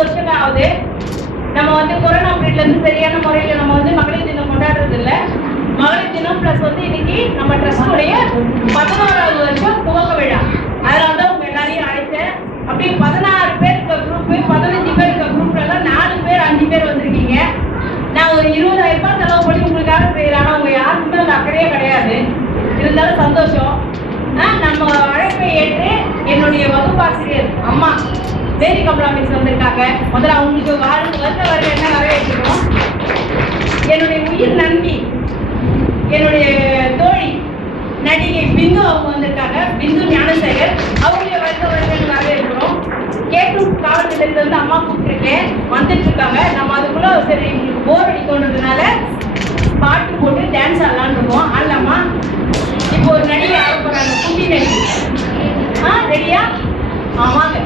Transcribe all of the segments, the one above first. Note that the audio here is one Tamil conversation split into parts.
வருஷமே ஆகுது. நம்ம கொரோனா பீரியட்லேருந்து சரியான முறையில் நம்ம மகளிர் தினம் கொண்டாடுறது இல்லை. மகளிர் தினம் ப்ளஸ் இன்னைக்கு நம்ம ட்ரஸ்டோடைய 11வது வருஷம் துவக்க விழா. அதனால தான் உங்க எல்லாரையும் அழைத்தேன். அப்படியே 16 பேர் இருக்க குரூப்பு, 15 பேர் இருக்க குரூப்லாம் 4 பேர் 5 பேர் வந்திருக்கீங்க. நான் ஒரு 20,000 ரூபாய் செலவு பண்ணி உங்களுக்காக செய்கிறேன். ஆனால் உங்க யாருக்குமே அந்த அக்கறையே கிடையாது. இருந்தாலும் சந்தோஷம். நம்ம அழைப்பை ஏற்று என்னுடைய வகுப்பாசிரியர் அம்மா மேரி கமலா மிஸ் வந்திருக்காங்க. முதல்ல அவங்களுக்கு வருக என்ன வரவேற்றுக்கணும். என்னுடைய உயிர் நண்பி, என்னுடைய தோழி நடிகை பிந்து அவங்க வந்திருக்காங்க. பிந்து ஞானசேகர் அவங்களுடைய வருகன்னு வரவேற்கிறோம். கேட்டூர் காவல் நிலையத்திலிருந்து அம்மா கூப்பிட்டுருக்கேன், வந்துட்டு இருக்காங்க. நம்ம அதுக்குள்ள சரி உங்களுக்கு போர் அடிக்கணுன்றதுனால பாட்டு போட்டு டான்ஸ் ஆடலான்னு இருக்கோம். ஆடலாமா? இப்போ ஒரு நடிகை ஆட போறாங்க, குட்டி நடிகை. ரெடியா? ஆமாங்க.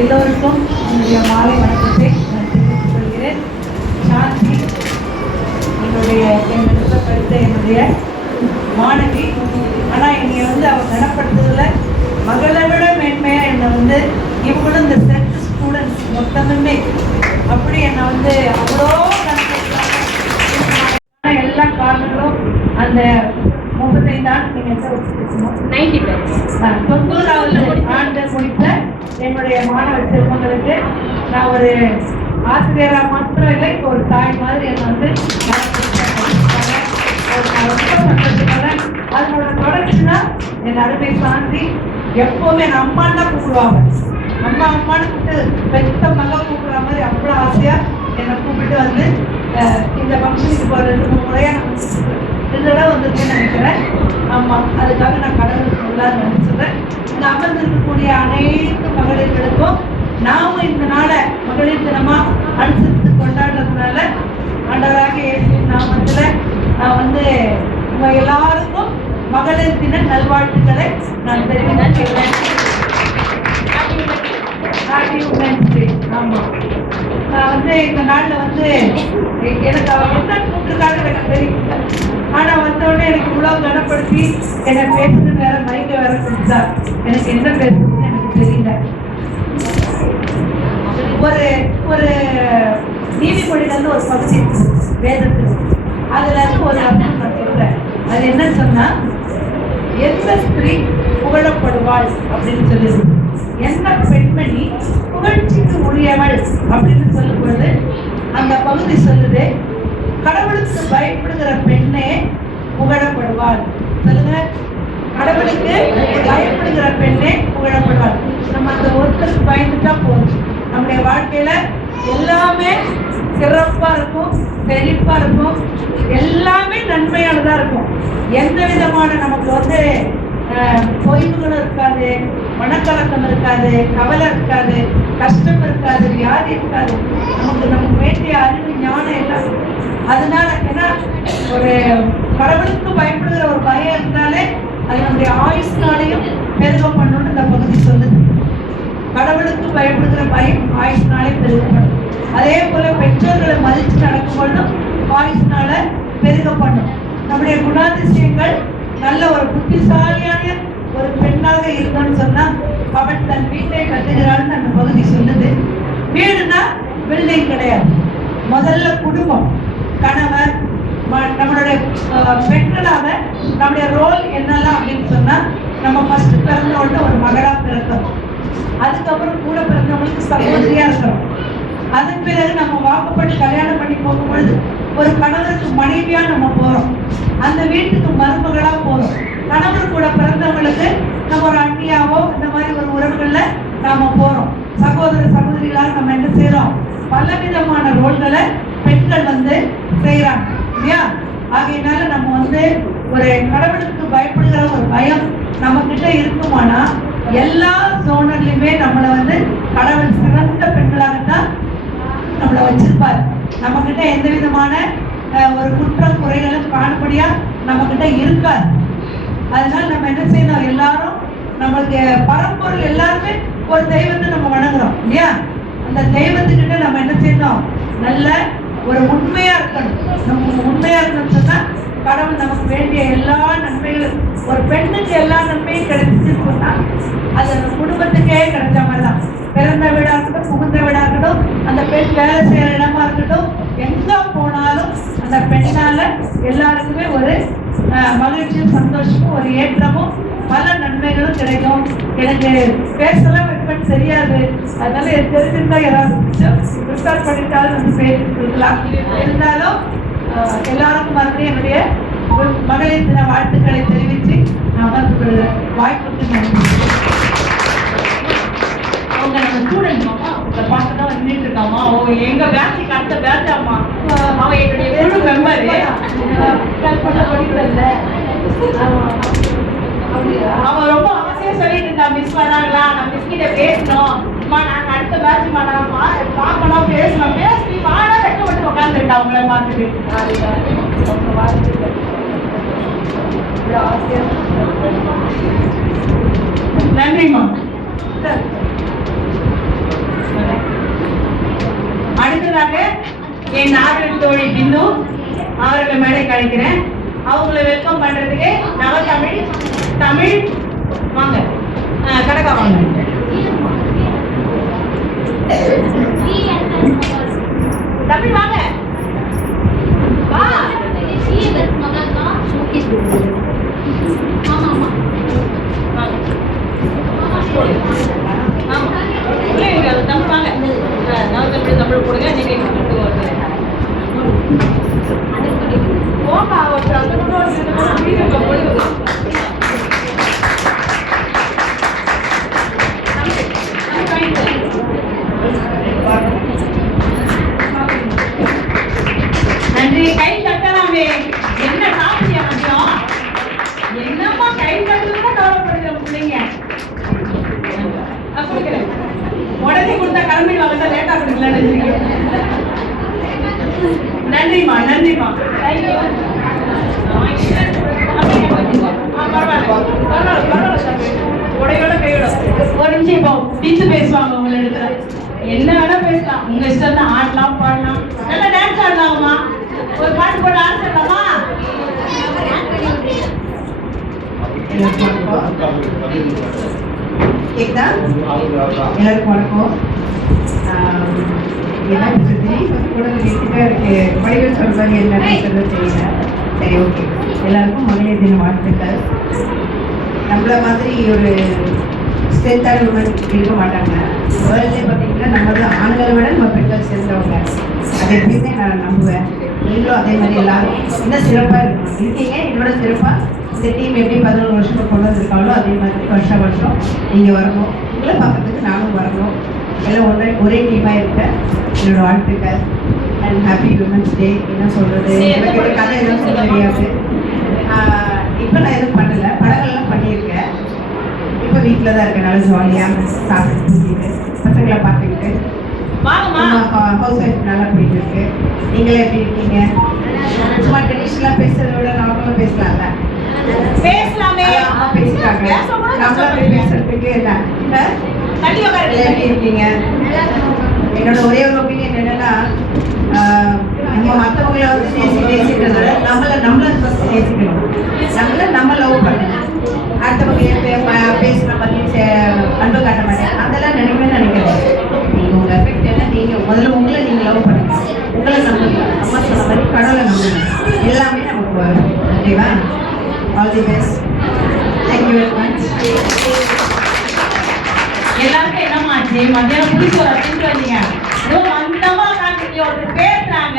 எல்லோருக்கும் என்னுடைய மாலை வணக்கத்தை நான் தெரிவித்துக் கொள்கிறேன். சாந்தி என்னுடைய மாணவி. ஆனால் என்னை வந்து அவள் கனப்படுத்துறதுல மகளை விட மேன்மையாக என்னை வந்து இவங்களும் இந்த செட் ஸ்டூடெண்ட்ஸ் மொத்தமுமே அப்படி என்னை வந்து அவ்வளோ எல்லா காரணங்களும் அந்த 35 ஆண்டு நீங்கள் எந்த வச்சுருக்கணும் 90வது ஆண்டு முடித்த என்னுடைய மாணவ செல்வங்களுக்கு நான் ஒரு ஆசிரியராக மாத்திரம் இல்லை, இப்போ ஒரு தாய் மாதிரி என்னை வந்து நான் ரொம்ப சந்தோஷப்படுறேன். அதனோட தொடர்ச்சி தான் என் அருமை சாந்தி. எப்போவுமே என் அம்மான்னு தான் கூப்பிடுவாங்க. அம்மா அம்மான்னு கூப்பிட்டு பெத்த மக கூப்பிடுற மாதிரி அவ்வளோ ஆசையாக என்னை கூப்பிட்டு வந்து இந்த ஃபங்க்ஷனுக்கு போகிற 2-3 முறையாக நான் 2 தடவை வந்துருக்கேன்னு நினைக்கிறேன். ஆமாம், அதுக்காக நான் கடவுளுக்கு உள்ளார் நினைச்சுறேன். இங்கே அமர்ந்திருக்கக்கூடிய அனைத்து மகளிர்களுக்கும் நாமும் இந்த நாளை மகளிர் தினமாக அனுசரித்து கொண்டாடுறதுனால ஆண்டவராக இயேசுவின் நாமத்தில் நான் வந்து உங்கள் எல்லாருக்கும் மகளிர் தின நல்வாழ்த்துக்களை நான் தெரிவிக்கிறேன். ஆமாம், நான் வந்து இந்த நாளில் வந்து எனக்கு அவள் என்ன கூப்பிட்டுருக்காங்க எனக்கு தெரியல. ஆனால் வந்தோடனே எனக்கு இவ்வளோ கனப்படுத்தி என்னை பேசுறது வேற மைக்க வேற கொடுத்தா எனக்கு என்ன பேசுறதுன்னு எனக்கு தெரியல. ஒரு நீதிமொழியிலேருந்து ஒரு பகுதி வேதத்துக்கு அதில் இருந்து ஒரு அர்த்தம் நான் சொல்கிறேன். அது என்ன சொன்னால், எந்த ஸ்திரீ புகழப்படுவாள் அப்படின்னு சொல்லுது, எந்த பெண்மணி புகழ்ச்சிக்கு உரியவள் அப்படின்னு சொல்லும் பொழுது அந்த பகுதி சொல்லுது, கடவுளுக்கு பயப்படுகிற பெண்ணே புகழப்படுவாள். சொல்லுங்க, கடவுளுக்கு பயப்படுகிற பெண்ணே புகழப்படுவாள். நம்ம அந்த ஒருத்தருக்கு பயந்துட்டா போதும், நம்முடைய வாழ்க்கையில எல்லாமே சிறப்பா இருக்கும், செழிப்பா இருக்கும், எல்லாமே நன்மையானதா இருக்கும். எந்த விதமான நமக்கு வந்து பொய்வுகளும் இருக்காது, மனக்கலக்கம் இருக்காது, கவலை இருக்காது, கஷ்டம் இருக்காது, வியாதி இருக்காது. நமக்கு வேண்டிய அறிவு ஞானம் எல்லாம். அதனால ஏன்னா ஒரு கடவுளுக்கு பயப்படுகிற ஒரு பயம் இருந்தாலே அது நம்முடைய ஆயுஷ்னாலையும் பெருக பண்ணணும்னு இந்த பகுதி சொல்லுது. கடவுளுக்கு பயப்படுகிற பயம் ஆயுஷ்னாலே பெருகப்படும். அதே போல பெற்றோர்களை மதித்து நடக்கும் பொழுதும் ஆயுஷ்னால பெருக பண்ணும். நம்முடைய குணாதிசயங்கள் நல்ல ஒரு புத்திசாலியான ஒரு பெண்ணாக இருக்கணும்னு சொன்னா அவன் தன் வீட்டை கட்டுகிறான்னு அந்த பகுதி சொல்லுது. வீடுனா பில்டிங் கிடையாது, முதல்ல குடும்பம், கணவர். நம்மளுடைய பெண்களாக நம்முடைய ரோல் என்னெல்லாம் அப்படின்னு சொன்னா, நம்ம ஃபர்ஸ்ட் பிறந்தவொடனே ஒரு மகளா பிறக்கிறோம், அதுக்கப்புறம் கூட பிறந்தவங்களுக்கு சகோதரியா இருக்கிறோம், அதன் பிறகு நம்ம வாக்குப்பட்டு கல்யாணம் பண்ணி போகும்பொழுது ஒரு கணவருக்கு மனைவியா நம்ம போறோம், அந்த வீட்டுக்கு மருமகளா போறோம். கணவர் கூட பிறந்தவங்களுக்கு நம்ம ஒரு அண்ணியாவோ இந்த மாதிரி ஒரு உறவுகள்ல நாம போறோம். சகோதர சகோதரிகளாக நம்ம என்ன செய்யறோம், பலவிதமான ரோல்களை பெண்கள் வந்து செய்யறாங்க இல்லையா? ஆகையினால நம்ம வந்து ஒரு கடவுளுக்கு பயப்படுகிற ஒரு பயம் நம்ம கிட்ட இருக்குமானா எல்லா சோனர்லையுமே நம்மளை வந்து கடவுள் சிறந்த பெண்களாகத்தான் நம்மளை வச்சிருப்பாரு. நம்ம கிட்ட எந்த விதமான ஒரு குற்றம் குறைகளும் காணும்படியா நம்ம கிட்ட இருக்காது. அதனால நம்ம என்ன செய்யணும், எல்லாரும் நம்மளுக்கு பரம்பொருள் எல்லாருமே ஒரு தெய்வத்தை நம்ம வணங்குறோம் இல்லையா? அந்த தெய்வத்துக்கிட்ட நம்ம என்ன செய்யணும், நல்ல ஒரு உண்மையா இருக்கணும். நம்ம உண்மையா இருக்கணும்னு சொன்னா கடவுள் நமக்கு வேண்டிய எல்லா நன்மைகளும், ஒரு பெண்ணுக்கு எல்லா நன்மையும் கிடைச்சிச்சுன்னு சொன்னா அது அந்த குடும்பத்துக்கே கிடைச்ச மாதிரி தான். பிறந்த வீடா இருக்கட்டும், புகுந்த வீடா இருக்கட்டும், அந்த பெண் வேலை செய்யற இடமா இருக்கட்டும், எங்க போனாலும் அந்த பெண்ணால எல்லாருக்குமே ஒரு மகிழ்ச்சியும் சந்தோஷமும் ஒரு ஏற்றமும் பல நன்மைகளும் கிடைக்கும். எனக்கு பேசலாம் வைப்பேன்னு தெரியாது, அதனால எனக்கு தெரிஞ்சிருந்தா யாராவது ப்ரிப்பேர் பண்ணிட்டாலும் வந்து பேசிட்டு இருக்கலாம். இருந்தாலும் எல்லாருக்கும் மறுபடியும் என்னுடைய மகளிர் தின வாழ்த்துக்களை தெரிவித்து நான் வாய்ப்புக்கு நன்றி. அவங்க நம்ம ஸ்டூடெண்ட் மாமா, உங்களை பார்த்து தான் வந்துட்டு இருக்காமா. அவங்க எங்க பேட்சுக்கு அடுத்த பேட்ச் ஆமா, அவன் என்னுடைய குழு மெம்பர். அவன் ரொம்ப அவசியம் சொல்லிட்டு இருந்தான், மிஸ் வராங்களா, நான் மிஸ் கிட்ட பேசணும், அம்மா நாங்கள் அடுத்த பேட்ச்மா, நான் பார்க்கணும், பேசணும், பேசி வாடா வெட்ட மட்டும் உட்காந்துருக்கா அவங்கள பார்த்துட்டு. நன்றிம்மா. அடுத்ததாக என் நாவல் தோழி பிந்து அவர்களை மேடை கழிக்கிறேன். அவங்களை வெல்கம் பண்றதுக்கு நவதமிழ் தமிழ் வாங்க கடகா வாங்க. தமிழ் வாங்க வா. தமிழ் வாங்க. நவதமிழ் தமிழ் போடுங்க. நீங்க நன்றி. கை தட்டலாமே. என்ன சாப்பிட்டியா மதியம்? என்னம்மா கை தட்டுறதுல கவலைப்படுகிற பிள்ளைங்க. கொடுக்குறேன். உடனே கொடுத்தா கிளம்பிடுவாங்க. லேட்டா கொடுக்கலான்னு. நன்றிம்மா நன்றிம்மா. தேங்க்யூ. உடையோட கையோட ஒரு நிமிஷம் இப்போ டீச்சு பேசுவாங்க உங்களை இடத்துல. என்ன வேணா பேசலாம். உங்க இஷ்டம் தான். ஆடலாம் பாடலாம். நல்லா டான்ஸ் ஆடலாமா? ஒரு பாட்டு போட்டு ஆடலாமா? கேக்குதா? எல்லாருக்கும் வணக்கம். எனக்கு திடீர்னு கூட கேட்டுட்டே இருக்கு. வடிவில் சொல்றாங்க என்னன்னு சொல்ல தெரியல. சரி, ஓகே. எல்லாருக்கும் மகளிர் தின வாழ்த்துக்கள். நம்மள மாதிரி ஒரு ஸ்ட்ரென்த்தான உமன் இருக்க மாட்டாங்க. வேர்ல்ட்லேயே பார்த்தீங்கன்னா நம்ம தான் ஆண்களை விட நம்ம பெண்கள் சேர்ந்தவங்க. அது எப்பயுமே நான் நம்புவேன். நீங்களும் அதே மாதிரி எல்லாரும் இன்னும் சிறப்பாக இருக்கீங்க. என்னோட சிறப்பாக இந்த டீம் எப்படி 11 வருஷமா கொண்டு வந்திருக்காங்களோ அதே மாதிரி வருஷம் நீங்கள் வரணும். உங்களை பார்க்கறதுக்கு நானும் வரணும். எல்லாம் ஒரே டீமாக இருக்க என்னோட வாழ்த்துக்கள். And happy women's day. என்ன சொல்கிறது, எனக்கு இந்த கதை எதுவும் சொல்ல தெரியாது. இப்போ நான் எதுவும் பண்ணலை. படங்கள்லாம் பண்ணியிருக்கேன். இப்போ வீட்டில் தான் இருக்கேன். நல்லா ஜாலியாக சாப்பிட்டு தூங்கிட்டு பசங்களை பார்த்துக்கிட்டு ஹவுஸ் ஒய்ஃப் நல்லா போயிட்டு இருக்கு. நீங்களே எப்படி இருக்கீங்க? சும்மா ட்ரெடிஷ்னலாக பேசுறதை விட நார்மலாக பேசலாம்ல? பேசலாமே. பேசிட்டாங்க. நம்மளா பேசுறதுக்கு என்ன எப்படி இருக்கீங்க? என்னோட ஒரே ஒரு ஒப்பீனியன் என்னன்னா, நம்ம மற்றவங்களை வந்து நேசிக்கிறத விட நம்மளை ஃபர்ஸ்ட் நேசிக்கணும். நம்ம லவ் பண்ணணும். அடுத்தவங்க பேசுகிற மாதிரி அன்பு காட்ட மாட்டேன் அதெல்லாம் நினைக்கிறேன். நீங்கள் உங்கள் எஃபெக்ட் என்ன, நீங்கள் முதல்ல உங்களை நீங்கள் லவ் பண்ணுங்க. உங்களை நம்புங்க. அம்மா சொன்ன மாதிரி கடவுளை நம்புங்க. எல்லாமே நமக்கு வரும். ஓகேவா? All the best. Thank you very much. எல்லாருக்கும் என்னமா ஆச்சு? மத்தியானம் புடிச்சு ஒரு அடிச்சு வந்தீங்க. மந்தமா காட்டுறீங்க. ஒருத்தர் பேசுறாங்க.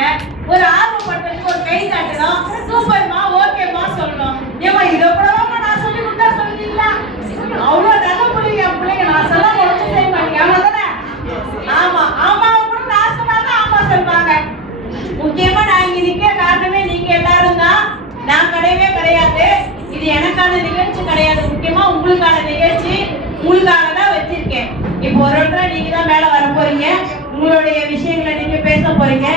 ஒரு ஆர்வப்பட்டதுக்கு ஒரு கை காட்டணும். சூப்பர்மா, ஓகேமா சொல்லணும். ஏமா இதை கூடவாமா நான் சொல்லி கொடுத்தா சொல்லுவீங்களா? அவ்வளோ நல்ல பிள்ளைங்க பிள்ளைங்க. நான் சொல்ல ஒழுங்கு செய்ய மாட்டீங்க. ஆமா தானே? ஆமா. ஆமாவை கூட நான் சொன்னாதான் ஆமா சொல்லுவாங்க. முக்கியமா நான் இங்க நிற்கிற காரணமே நீங்க எல்லாரும் தான். நான் கிடையவே கிடையாது. இது எனக்கான நிகழ்ச்சி கிடையாது. முக்கியமா உங்களுக்கான நிகழ்ச்சி. உங்களுக்காக தான் வச்சிருக்கேன். இப்போ ஒரு இடத்துல நீங்க தான் மேல வர போறீங்க. உங்களுடைய விஷயங்களை நீங்க பேச போறீங்க.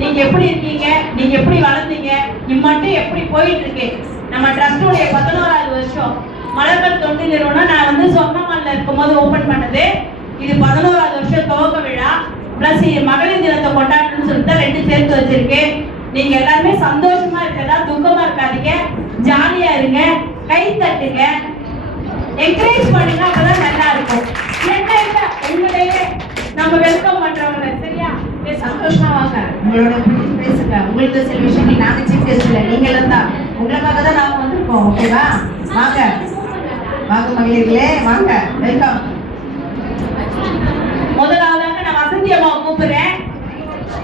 நீங்க எப்படி இருக்கீங்க, நீங்க எப்படி வளர்ந்தீங்க, இம்மட்டும் எப்படி போயிட்டு இருக்கு. நம்ம ட்ரஸ்டுடைய 11வது வருஷம் மலர்கள் தொண்டு நிறுவனம் நான் வந்து சொர்ணமால்ல இருக்கும்போது ஓபன் பண்ணது. இது 11வது வருஷம் துவக்க விழா பிளஸ் மகளிர் தினத்தை கொண்டாடணும்னு சொல்லிட்டு 2 சேர்த்து வச்சிருக்கேன். நீங்க எல்லாருமே சந்தோஷமா இருக்கதா, துக்கமா இருக்காதீங்க, ஜாலியா இருங்க, கை தட்டுங்க, என்கரேஜ் பண்ணுங்க. அப்பதான் நல்லா இருக்கும். என்ன உங்களையே நம்ம வெல்கம் பண்றவங்க. சரியா? சந்தோஷமா வாங்க. உங்களோட பேசுங்க. உங்களுக்கு சில விஷயங்கள் நாங்க சீஃப் கெஸ்ட் இல்லை, நீங்களும் தான். உங்களுக்காக தான் நாம வந்திருக்கோம். ஓகேவா? வாங்க வாங்க மகளிர்களே, வாங்க. வெல்கம். முதலாவதாக நான் வசந்தி அம்மாவை கூப்பிடுறேன்.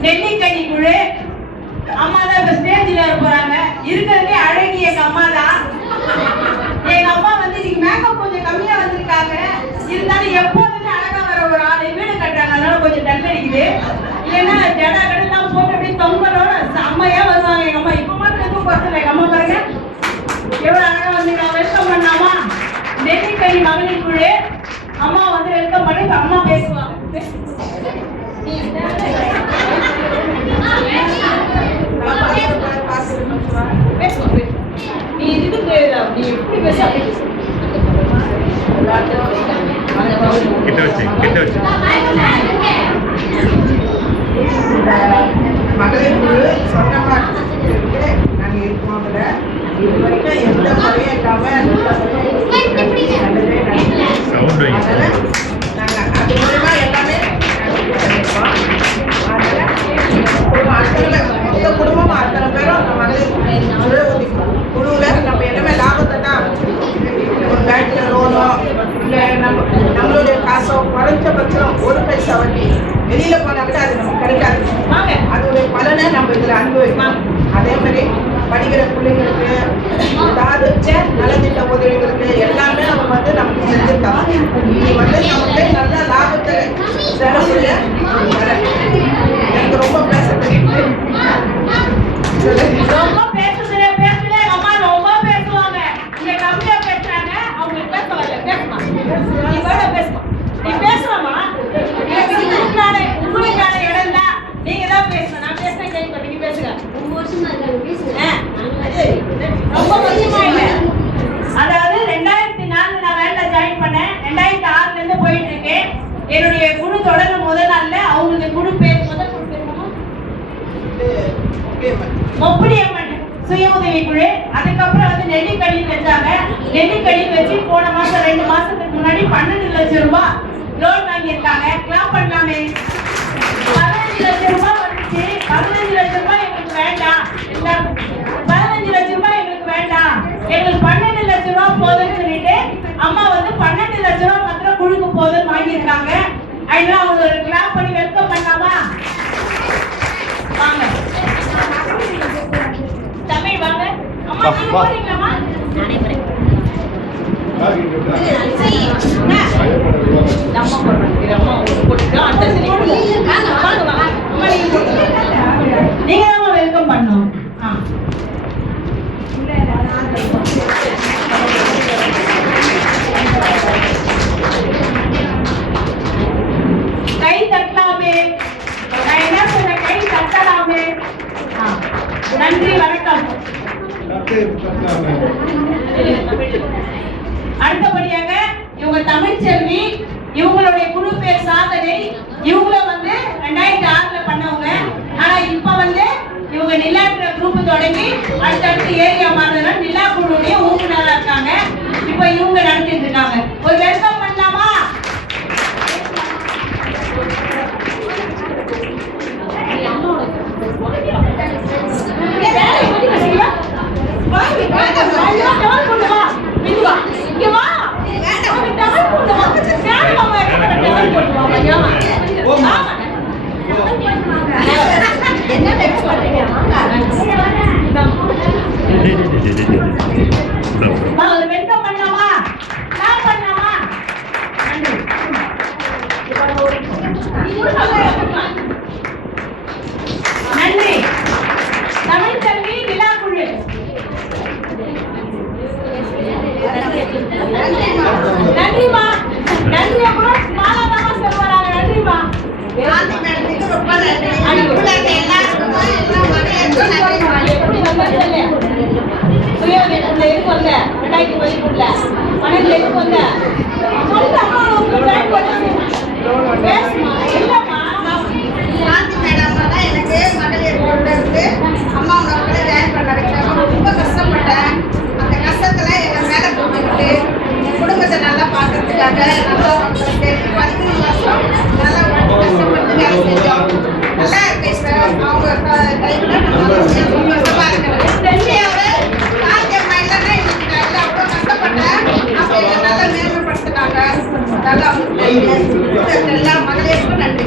நெல்லிக்கனி குழு அம்மா தான் இப்ப ஸ்டேஜ்ல வர போறாங்க. இருக்கிறதே அழகி எங்க அம்மா தான். எங்க அம்மா வந்து இன்னைக்கு மேக்கப் கொஞ்சம் கம்மியா வந்திருக்காங்க. இருந்தாலும் எப்போதுமே அழகா வர ஒரு ஆளு. வீடு கட்டுறாங்க, அதனால கொஞ்சம் டல் அடிக்குது. இல்லைன்னா ஜடா கடலாம் போட்டு அப்படியே தொங்கலோட செம்மையா வருவாங்க எங்க அம்மா. இப்ப மட்டும் எதுவும் குறைச்சல. எங்க அம்மா பாருங்க எவ்வளவு அழகா வந்து வெல்கம் பண்ணாமா. நெல்லிக்கனி மகளிர் குழு அம்மா வந்து வெல்கம் பண்ணி அம்மா பேசுவாங்க. நீ இதுக்கு நீ எப்படி பேச மகளிர் குழு சொன்னமா நாங்கள் இருக்கோம். அதில் படிக்கிற பிள்ளைங்களுக்கு ஏதாவது நலத்திட்ட உதவிகளுக்கு எல்லாமே அவங்க வந்து நமக்கு செஞ்சிருக்காங்க. நீ வந்து நமக்கு நல்ல லாபத்தை தரக்கூடிய எனக்கு ரொம்ப பேச தெரியுது. ரொம்ப பேசுறே அம்மா ரொம்ப பேசுவாங்க. நீங்க கம்மியா பேசுறாங்க, அவங்களுக்கு பேச வரல. பேசுமா நீ வேற பேசுமா, நீ பேசுவாமா? உங்களுக்கான இடம் தான், நீங்க தான் பேசணும். நான் பேசுறேன் கேட்க, நீங்க பேசுங்க. ரொம்ப வருஷமா இல்லை. அதாவது 2004 நான் வேலை ஜாயின் பண்ணேன். 2006 இருந்து போயிட்டு இருக்கேன். என்னுடைய குழு தொடர்ந்து முதல் நாள்ல அவங்களுக்கு குழு பேர் மொப்புடியம்மன் சுய உதவி குழு. அதுக்கப்புறம் வந்து நெல்லிக்கடி வச்சாங்க. நெல்லிக்கடி வச்சு போன மாசம் 2 மாசத்துக்கு முன்னாடி 12 லட்சம் ரூபாய் லோன் வாங்கியிருக்காங்க. கிளாப் பண்ணலாமே. 15 லட்சம் ரூபாய் வந்துச்சு. 15 லட்சம் ரூபாய் எங்களுக்கு வேண்டாம். 15 லட்சம் ரூபாய் எங்களுக்கு வேண்டாம், எங்களுக்கு 12 லட்சம் ரூபாய் போதும்னு சொல்லிட்டு அம்மா வந்து 12 லட்சம் ரூபாய் மாத்திரம் குழுக்கு போதும்னு வாங்கியிருக்காங்க. அதனால அவங்க ஒரு கிளாப் பண்ணி வெல்கம் பண்ணலாமா? வாங்க தமிழ் வாங்க. அம்மா நீங்க போறீங்களாமா? நானே போறேன். நம்ம போறோம். அம்மா போட்டுட்டு அந்த சரி வாங்க வாங்க வாங்க. அம்மா நீங்க போடுங்க. நீங்க தான் வெல்கம் பண்ணனும். கை தட்டலாமே. நான் என்ன சொன்ன, கை தட்டலாமே. நன்றி, வணக்கம். அடுத்தபடியாக இவங்க தமிழ்ச்செல்வி, இவங்களுடைய குழு பேர் சாதனை. இவங்கள வந்து 2006 பண்ணவங்க. ஆனா இப்ப வந்து இவங்க நிலான்ற குரூப் தொடங்கி அடுத்தடுத்து ஏரியா மாறுதல் நிலா குழுவுடைய ஊக்குனரா இருக்காங்க. இப்ப இவங்க நடத்திட்டு இருக்காங்க. ஒரு வெல்கம் பண்ணலாமா? நன்றி. தமிழ்ச்செல்வி நிலா குழு. நன்றிமா. நன்றி. அப்புறம் மாலாதாமா சொல்லுவாங்க. நன்றிமா. அம்மா உனக்கு ஜாயின் பண்ண வைக்கிறாங்க. ரொம்ப கஷ்டப்பட்டேன். அந்த கஷ்டத்துல எங்க மேல போட்டுக்கிட்டு குடும்பத்தை நல்லா பார்க்கறதுக்காக நல்லா 13 வருஷம் நல்லா கஷ்டப்பட்டு வேலை செஞ்சோம். நல்லா இருக்கேன் சார். அவங்க டைம்ல ரொம்ப கஷ்டமா இருக்கிறேன். செல்வியோட காரியமா இல்லைன்னா இன்னைக்கு நான் இல்லை அவ்வளோ கஷ்டப்பட்டேன். அப்போ எங்களை நல்லா மேன்மைப்படுத்தினாங்க. நல்லா அவங்களுக்கு எல்லா மகளிருக்கும் நன்றி.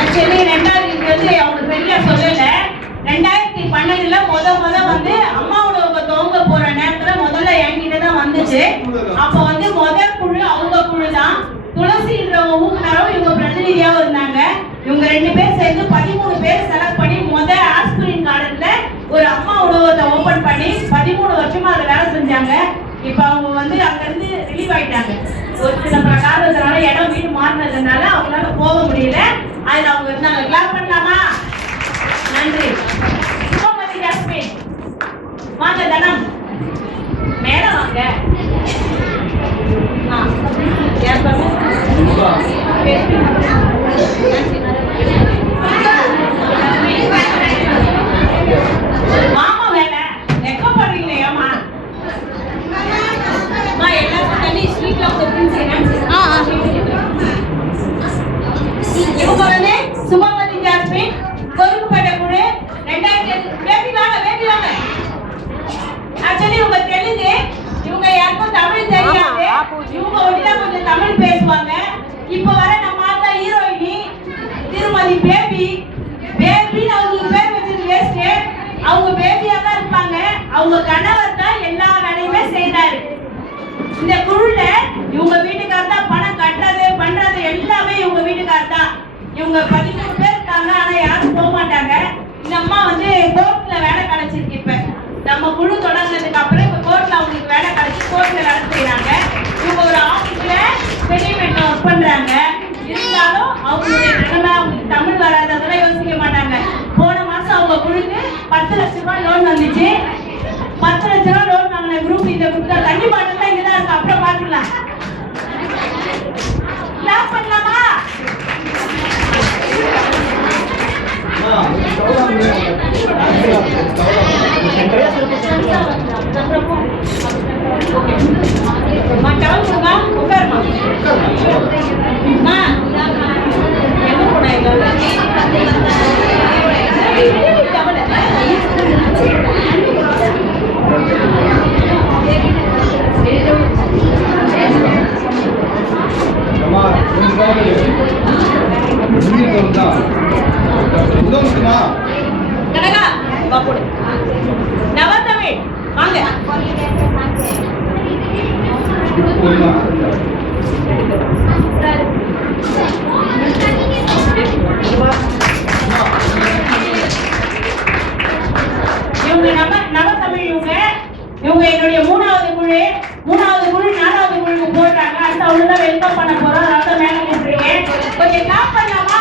ஆக்சுவலி 2000 வந்து அவங்க சரியா சொல்லல. 2012ல முத வந்து அம்மாவோட துவங்க போற நேரத்துல முதல்ல என்கிட்ட தான் வந்துச்சு. அப்ப வந்து முதல் குழு அவங்க குழு தான். துளசின்றவங்க ஊக்குனரும் இவங்க பிரதிநிதியாவும் இருந்தாங்க. இவங்க 2 பேர் சேர்ந்து 13 பேர் செலக்ட் பண்ணி ஆஸ்பிரின் கார்டன்ல ஒரு அம்மா உணவகத்தை ஓபன் பண்ணி 13 வருஷமா அதை வேலை செஞ்சாங்க. இப்ப அவங்க வந்து அங்க இருந்து ரிலீவ் ஆயிட்டாங்க. ஒரு சில காரணத்தினால இடம் வீடு மாறினதுனால அவங்களால போக முடியல. அதுல அவங்க இருந்தாங்க. கிளாப் பண்ணலாமா? நன்றி. சுபமதி ஜாஸ்மின் வாங்க. தனம் மேல வாங்க. மாமா வேலை எக்க பண்றீங்களே? ஏமா எல்லாரும் தண்ணி ஸ்வீட்ல இவங்க வந்து சுபமதி ஜாஸ்மின் கொருக்குப்பேட்டை குழு 2000 பேபி வாங்க. ஆக்சுவலி இவங்க தெலுங்கு. இவங்க யாருக்கும் தமிழ் தெரியாது. இவங்க ஒட்டிதான் கொஞ்சம் தமிழ் பேசுவாங்க. இப்ப வர நம்ம ஆத்தா ஹீரோயினி திருமதி பேபின்னு அவங்களுக்கு பேர் வச்சது வேஸ்ட். அவங்க பேபியா அவங்க கணவர் தான் எல்லா வேலையுமே செய்தாரு. இந்த குழுல இவங்க வீட்டுக்காரர் தான் பணம் கட்டுறது பண்றது எல்லாமே இவங்க வீட்டுக்காரர் தான். இவங்க 13 பேர் இருக்காங்க, ஆனா யாரும் போக மாட்டாங்க. இந்த அம்மா வந்து கோர்ட்ல வேலை கிடைச்சிருக்கு. இப்ப நம்ம குழு தொடங்கினதுக்கு அப்புறம் இப்ப கோர்ட்ல அவங்களுக்கு வேலை கிடைச்சி கோர்ட்ல வேலை செய்யறாங்க. இவங்க ஒரு ஆபீஸ்ல பெரிய வீட்டுல ஒர்க் பண்றாங்க. இருந்தாலும் அவங்களுடைய நிலைமை, அவங்களுக்கு தமிழ் வராததெல்லாம் யோசிக்க மாட்டாங்க. போன மாசம் அவங்க குழுக்கு 10 லட்சம் ரூபாய் லோன் வந்துச்சு. 10 லட்சம் ரூபாய் லோன் வாங்கின குரூப் இந்த குரூப் தான். தண்ணி பாட்டில் தான் இங்கதான் இருக்கு, அப்புறம் பாத்துக்கலாம். கிளாப் பண்ணலாமா? நவத்தமிழ் வாங்க. இவங்க நவத்தமிழ் இவங்க என்னுடைய 3வது குழு. 3வது குழு 4வது குழுக்கு போட்டாங்க. அடுத்து அவங்களதான் வெல்கம் பண்ண போறோம். அதனால மேல கூப்பிடுறேன். கொஞ்சம் கிளாப் பண்ணலாமா?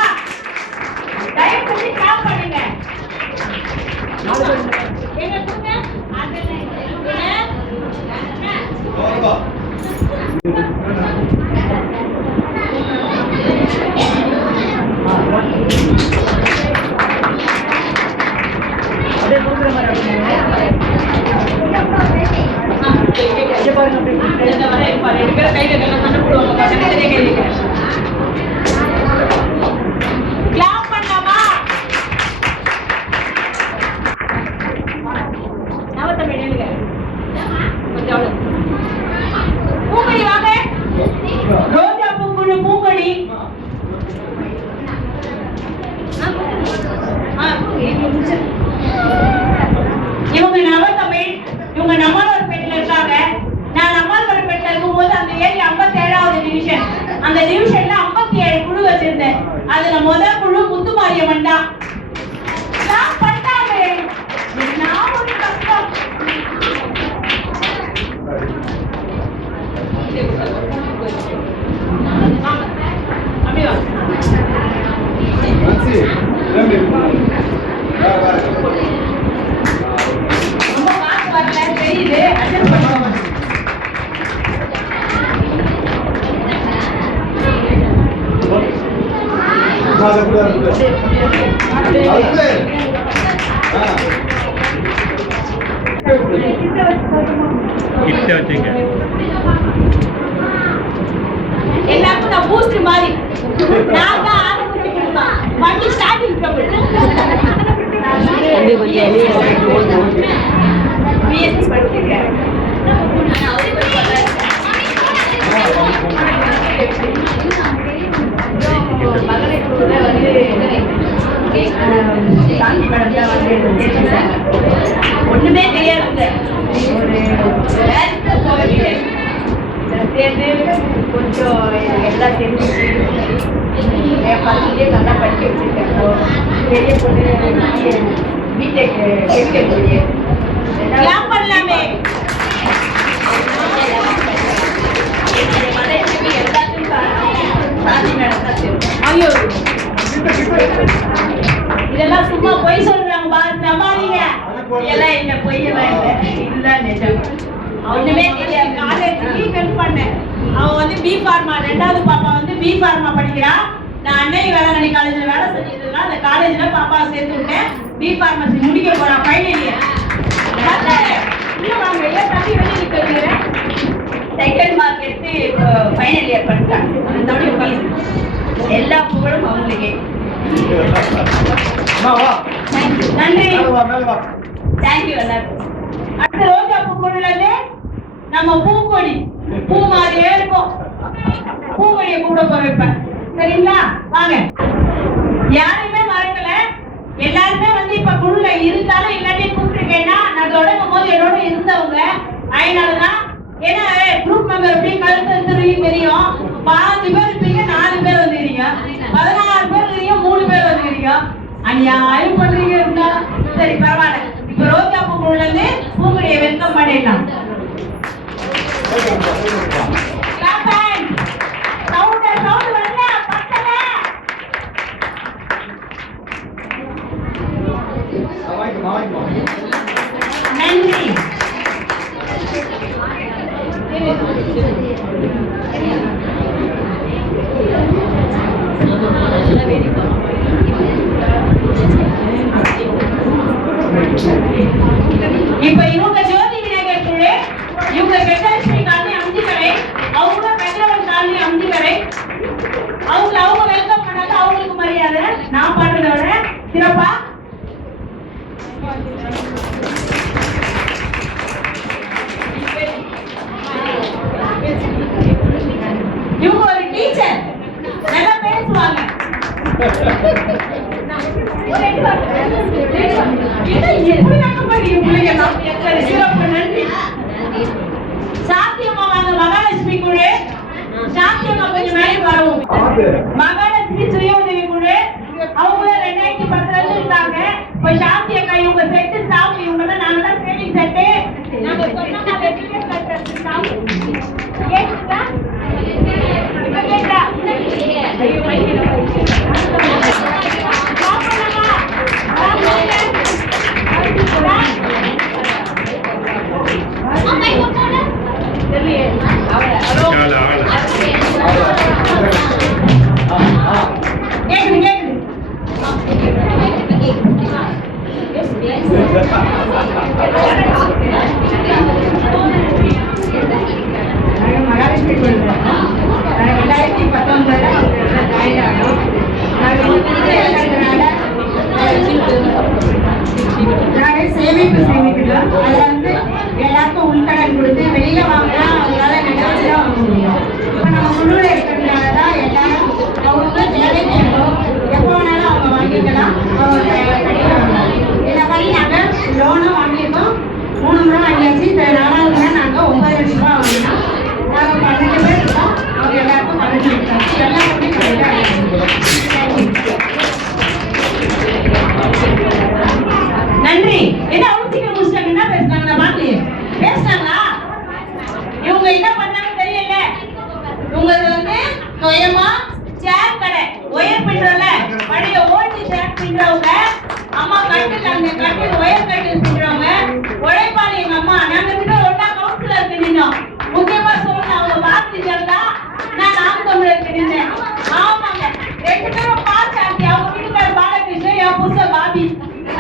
தயவு பண்ணி கிளாப் பண்ணுங்க. எங்க கொடுங்க. கிளாப் பண்ணலாமா? நவத்தமிழ் எழுங்க. கொஞ்சம் பூங்கொடி வாங்க. ரோஜா பூக்குழு பூங்கொடி. இவங்க நவத்தமிழ். இவங்க நம்மாழ்வார்பேட்டையில இருக்காங்க. நான் நம்மாழ்வார்பேட்டையில இருக்கும்போது அந்த ஏரியா 57வது டிவிஷன். அந்த டிவிஷன்ல 57 குழு வச்சிருந்தேன். அதுல முதல் குழு முத்துமாரியம்மன் தான். நான் ஒரு கஷ்டம். ரொம்ப காசு வரல தெரியுது. அட்ஜஸ்ட் பண்ணுவோம். எல்லாருக்கும் நான் பூஸ்ட் மாதிரி நான் தான் ஆரம்பிச்சு கொடுப்பேன். வண்டி ஸ்டார்டிங் ட்ரபிள். பிஎஸ்சி படிச்சிருக்கேன். மகளிர் வந்து சாந்தி மேடத்துல வந்து ஒண்ணுமே தெரியாது. சேர்ந்து கொஞ்சம் எல்லாம் தெரிஞ்சு என் பசங்களே நல்லா படிக்க வச்சுருக்கேன். பெரிய பொண்ணு பிடெக் கெமிக்கல் இன்ஜினியர். பண்ணலாமே எல்லாத்தையும் சாந்தி மேடம் தான் தெரியும். ஐயோ இதெல்லாம் சும்மா பொய் சொல்றாங்க பாருங்க, நம்பாதீங்க. இதெல்லாம் என்ன பொய்யெல்லாம் இல்லை, இதுதான் நிஜம். ஒண்ணுமே தெரியாது. காலேஜுக்கு ஹெல்ப் பண்ணேன். அவன் வந்து பி ஃபார்மா, 2வது பாப்பா வந்து பி ஃபார்மா படிக்கிறா. நான் அன்னை வேளாங்கண்ணி காலேஜ்ல வேலை செஞ்சதுனால அந்த காலேஜ்ல பாப்பாவை சேர்த்து விட்டேன். பி ஃபார்மசி முடிக்க போறான் ஃபைனல் இயர். வாங்க ஏன் தம்பி வெளியே நிற்கிறேன். செகண்ட் மார்க் எடுத்து ஃபைனல் இயர் பண்ணிட்டாங்க. எல்லா புகழும் அவங்களுக்கே. நன்றி, தேங்க்யூ எல்லாருக்கும். அடுத்த ரோஜா பூக்குள்ளது நம்ம பூங்கொடி. பூ மாதிரியே இருக்கும். பூங்கொடியை கூட போக வைப்பேன். சரிங்களா? வாங்க. யாருமே மறக்கல. எல்லாருமே வந்து இப்ப குழுல இருந்தாலும் இல்லாட்டி கூப்பிட்டுருக்கேன்னா நான் தொடங்கும் போது என்னோட ஏன்னா குரூப் மெம்பர் எப்படி கழுத்து தெரியும். 15 பேர் இருப்பீங்க, 4 பேர் வந்துக்கிறீங்க. 16 பேர் இருக்கீங்க, 3 பேர் வந்துக்கிறீங்க. அநியாயம் பண்றீங்க இருந்தா. சரி பரவாயில்ல. இப்ப ரோஜா பூக்குள்ள இருந்து பூங்குடியை வெல்கம் பண்ணிடலாம். நன்றி. இப்ப இவங்க ஜோதி விநாயகர் குழு, இவங்க வெங்கடலட்சுமி காலனி அம்ஜிக்கரை, அவங்க வெங்கடவன் காலனி அம்ஜிக்கரை. அவங்க வெல்கம் பண்ணாங்க. அவங்களுக்கு மரியாதை நான் பாடுறத விட சிறப்பா. இவங்க ஒரு டீச்சர், நல்லா பேசுவாங்க. சிறப்பு நன்றி. சாத்தியமா வாங்க மகாலட்சுமி குழு. சாத்தியமா கொஞ்சம் மேலே வரவும். மகாலட்சுமி சுய உதவி குழு, அவங்க 2010 இருந்தாங்க. இப்ப சாந்தி அக்கா இவங்க செட்டு ஸ்டாஃப், இவங்க தான் நாங்க தான் ட்ரைனிங் செட்டு. நாங்க சொன்னா ரெகுலர் கட்டறது ஸ்டாஃப். கேக்குதா? இப்ப கேக்குதா? ஐயோ மைக்ல மகாலட்சுமி 2019 சேமிக்கலாம். அதுல வந்து எல்லாருக்கும் உள்கடன் கொடுத்து வெளியில வாங்கினா அவங்களால நினைச்சுதான் வாங்க முடியும். இப்ப நம்ம உள்ளூர இருக்கிறதுனாலதான் எல்லாரும் அவங்க தேவைக்கு எப்போ வேணாலும் அவங்க வாங்கிக்கலாம். அவங்க படிக்கிறாங்க. இதை மாதிரி நாங்க லோனும் வாங்கியிருக்கோம். 3 முறை வாங்கியாச்சு. இப்ப 4வது முறை நாங்க 9 லட்சம் ரூபாய் வாங்கினோம். நாங்க 12 பேர் இருக்கோம். அவங்க எல்லாருக்கும் 12 லட்சம் எல்லாருமே நன்றி. என்ன அவுட்டிங்க முடிச்சாங்க? என்ன பேசுனாங்க? நான் பாத்து பேசுனாங்களா? இவங்க என்ன பண்ணாங்க தெரியல. இவங்க வந்து சுயமா சேர் கடை ஒயர் பின்றல பழைய ஓட்டி சேர் பின்றவங்க அம்மா கட்டு ஒயர் கட்டு பின்றவங்க உழைப்பாளி. எங்க அம்மா நாங்க கிட்ட ஒன்னா கவுன்சிலருக்கு நின்னோம். முக்கியமா சொல்லணும், அவங்க பாரதி ஜனதா, நான் நாம் தமிழருக்கு நின்னேன். ஆமாங்க, 2 பேரும் பாஸ் ஆகி அவங்க வீட்டுக்கார பாலகிருஷ்ணன், என் புருஷன் பாபி.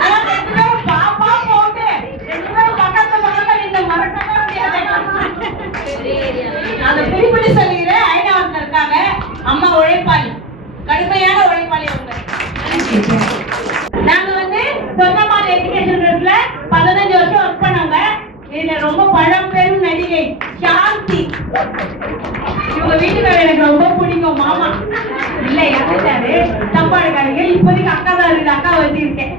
ஆனா 2 பேரும் பாப்பா போட்டு 2 பேரும் பக்கத்துல நின்று மறக்கவே முடியாது. அந்த பிரிப்படி சொல்லிக்கிறேன். ஐநாவத்துல இருக்காங்க. அம்மா உழைப்பாளி, கடுமையான உழைப்பாளி அவங்க. நாங்க வந்து சொந்தமான எஜுகேஷன் 15 வருஷம் ஒர்க் பண்ணவங்க. இதுல ரொம்ப பழம்பெரும் நடிகை சாந்தி. இவங்க வீட்டுக்காரர் எனக்கு ரொம்ப பிடிக்கும். மாமா இல்ல இறந்துட்டாரு, தப்பாடு காரங்க. இப்போதைக்கு அக்கா தான் இருக்குது. அக்கா வச்சிருக்கேன்.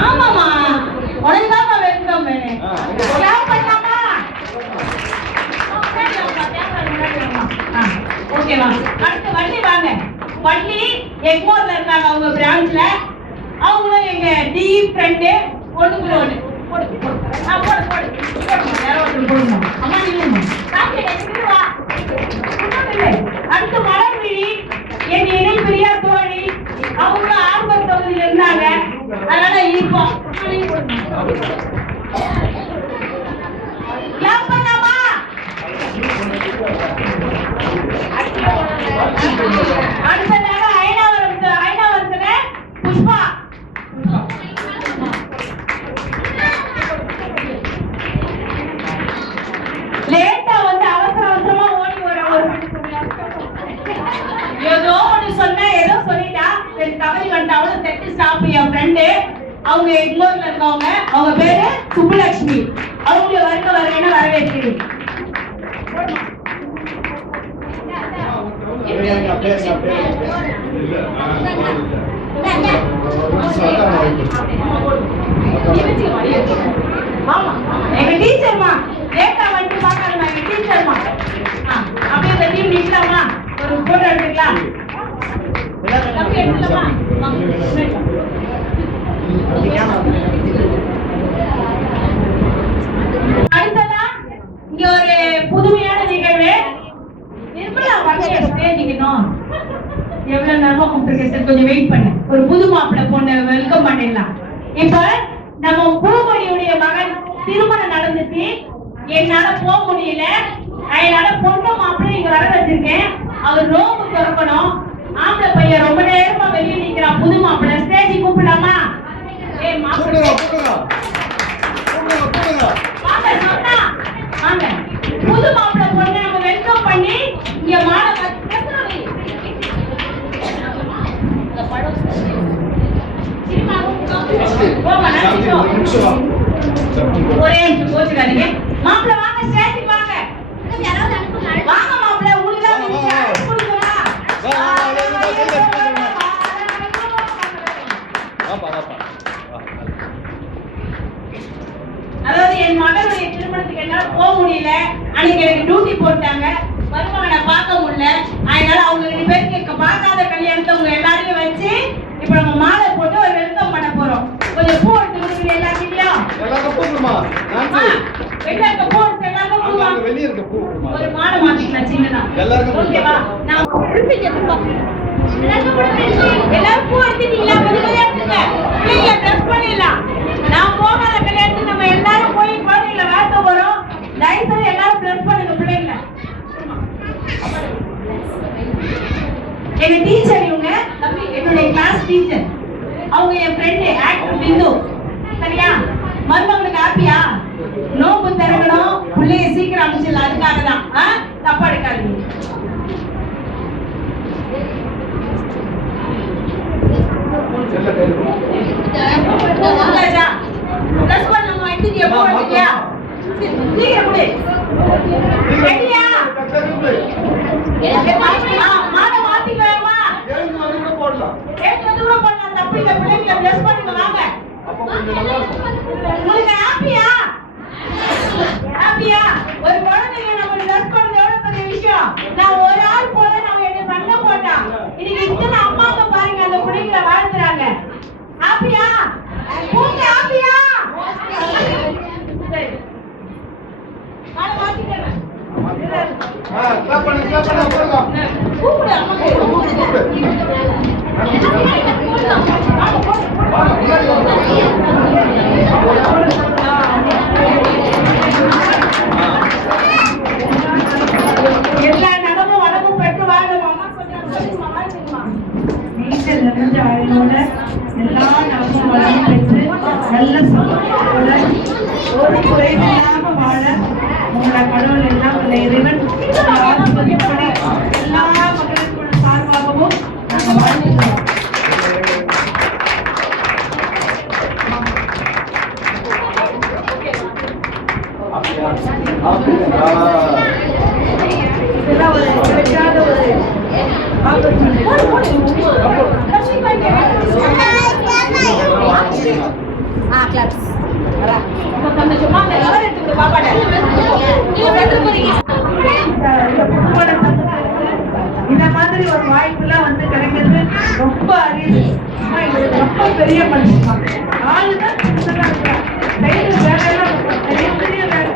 ஆமாமா, உனக்குதான்மா வெல்கம். ஓகேவா? அடுத்து வள்ளி வாங்க. வள்ளி எக்மோர்ல இருக்காங்க. அவங்க பிரான்ச்ல. அவங்களும் எங்க டி ஃப்ரெண்டு. ஒண்ணுக்குள்ள ஒண்ணு போடு போடுமா. அம்மா நீங்க அடுத்து மலர்விழி, என் இணை பிரியா தோழி. அவங்களும் ஆர்வம் தொகுதியில் இருந்தாங்க. அதனால இப்போ அடுத்ததாக ஐநாவரத்துல புஷ்பா. லேட்டா வந்து அவசரமா ஓடி ஏதோ ஒண்ணு சொன்னா ஏதோ சொல்லிட்டா. சரி தவறி வந்துட்டா. அவளும் செட்டு ஸ்டாப். என் ஃப்ரெண்டு, அவங்க எக்மோர்ல இருக்கவங்க. அவங்க பேரு சுப்புலட்சுமி. அவங்கள வருகன்னு வரவேற்கிறேன். ஆமா எங்க டீச்சர்மா லேட்டா வந்து பாக்காதமா எங்க டீச்சர்மா அப்படியே இந்த டீம் நிக்கலாமா ஒரு போட்டோ எடுத்துக்கலாம் எடுத்துலாமா அடுத்ததா இங்க ஒரு புதுமையான நிகழ்வு நிர்மலா வந்து ஸ்டேஜிக்கணும் எவ்வளவு நேரமா கூப்பிட்டு கொஞ்சம் வெயிட் பண்ணு ஒரு புது மாப்பிள்ளை பொண்ணு வெல்கம் பண்ணிடலாம் இப்ப நம்ம பூமொழியுடைய மகன் திருமணம் நடந்துச்சு என்னால போக முடியல அதனால பொண்ணு மாப்பிள்ளை இங்க வர வச்சிருக்கேன் அவர் ரோம்பு திறக்கணும் ஆம்பளை பையன் ரொம்ப நேரமா வெளியே நிக்கிறான் புது மாப்பிள்ளை ஸ்டேஜி கூப்பிடலாமா ஏய் மாப்பிள்ளை வாங்க சொன்னா வாங்க புது மாப்பிள்ளை பொண்ணு நம்ம வெல்கம் பண்ணி இங்க மாலை ஒரே கோச்சுக்காதீங்க மாப்பிள்ளை வாங்க ஸ்டேஜுக்கு வாங்க வாங்க மாப்பிள்ளை உங்களுக்கு கொடுக்குறா அதாவது என் மகளுடைய திருமணத்துக்கு என்னால போக முடியல அன்னைக்கு எனக்கு டியூட்டி போட்டாங்க வருவாங்க பார்க்க முடியல அதனால அவங்க 2 பேருக்கு பார்க்காத கல்யாணத்தை உங்க எல்லாரையும் வச்சு இப்ப நம்ம மாலை போட்டு ஒரு வெல்கம் பண்ண போறோம் கொஞ்சம் பூ எடுத்து கொடுக்குறீங்க எல்லாத்தையும் வெளியே இருக்க பூ எடுத்து எல்லாருக்கும் வெளியே இருக்க பூ ஒரு மாலை மாத்திக்கலாம் சின்னதா ஓகேவா நான் எல்லாரும் பூ எடுத்துட்டீங்களா கொஞ்சம் எடுத்துங்க பிள்ளைங்க ட்ரெஸ் பண்ணிடலாம் நான் போகாத கல்யாணத்துக்கு நம்ம எல்லாரும் போய் குழந்தைங்களை வாழ்த்த போறோம் தயவுசெய்து எல்லாரும் ட்ரெஸ் பண்ணுங்க பிள்ளைங்க எங்க டீச்சர் இவங்க தம்பி என்னுடைய கிளாஸ் டீச்சர் அவங்க என் ஃப்ரெண்டு ஆக்டர் பிந்து சரியா மருமகளுக்கு ஹாப்பியா நோம்பு திறக்கணும் பிள்ளைய சீக்கிரம் அமைச்சிடலாம் அதுக்காக தான் தப்பா எடுக்காதீங்க ட்ரெஸ் பண்ணமா எடுத்துட்டியா போ எடுத்துட்டியா சீக்கிரம் கொடு ரெடியா மாலை மாத்திக்கலாமா ஏற்கனவே போடலாம் தப்பு இல்ல பிள்ளைங்க ட்ரெஸ் பண்ணுங்க வாங்க உங்களுக்கு ஹாப்பியா ஹாப்பியா ஒரு குழந்தைங்க நம்ம ட்ரெஸ் பண்ணது எவ்வளவு பெரிய விஷயம் நான் ஒரு ஆள் போல நான் என்ன சண்டை போட்டான் இன்னைக்கு இத்தனை அம்மாங்க பாருங்க அந்த பிள்ளைங்களை வாழ்த்துறாங்க ஹாப்பியா பூங்க ஹாப்பியா சரி மாலை மாத்திக்கிறேன் கூப்பிடு அம்மா கூப்பிடு எல்லா நடமும் வளமும் பெற்று வாழும் அம்மா நீச்சல் நிறைஞ்ச வாழ்வோட எல்லா நடமும் வளமும் பெற்று நல்ல சந்தோஷத்தோட ஒரு குறைவில்லாம வாழ உங்களை கடவுள் எல்லாம் உள்ள இறைவன் ஆசீர்வதிப்படி எல்லா மக்களுக்கும் சார்பாகவும் நாங்கள் வாழ்த்துக்கிறோம் இதெல்லாம் ஒரு கிடைக்காத ஒரு இந்த மாதிரி ஒரு வாய்ப்புலாம் வந்து கிடைக்கிறது ரொம்ப அரியுது ரொம்ப பெரிய மனுஷன் ஆளுதான் வேலையெல்லாம் பெரிய பெரிய வேலை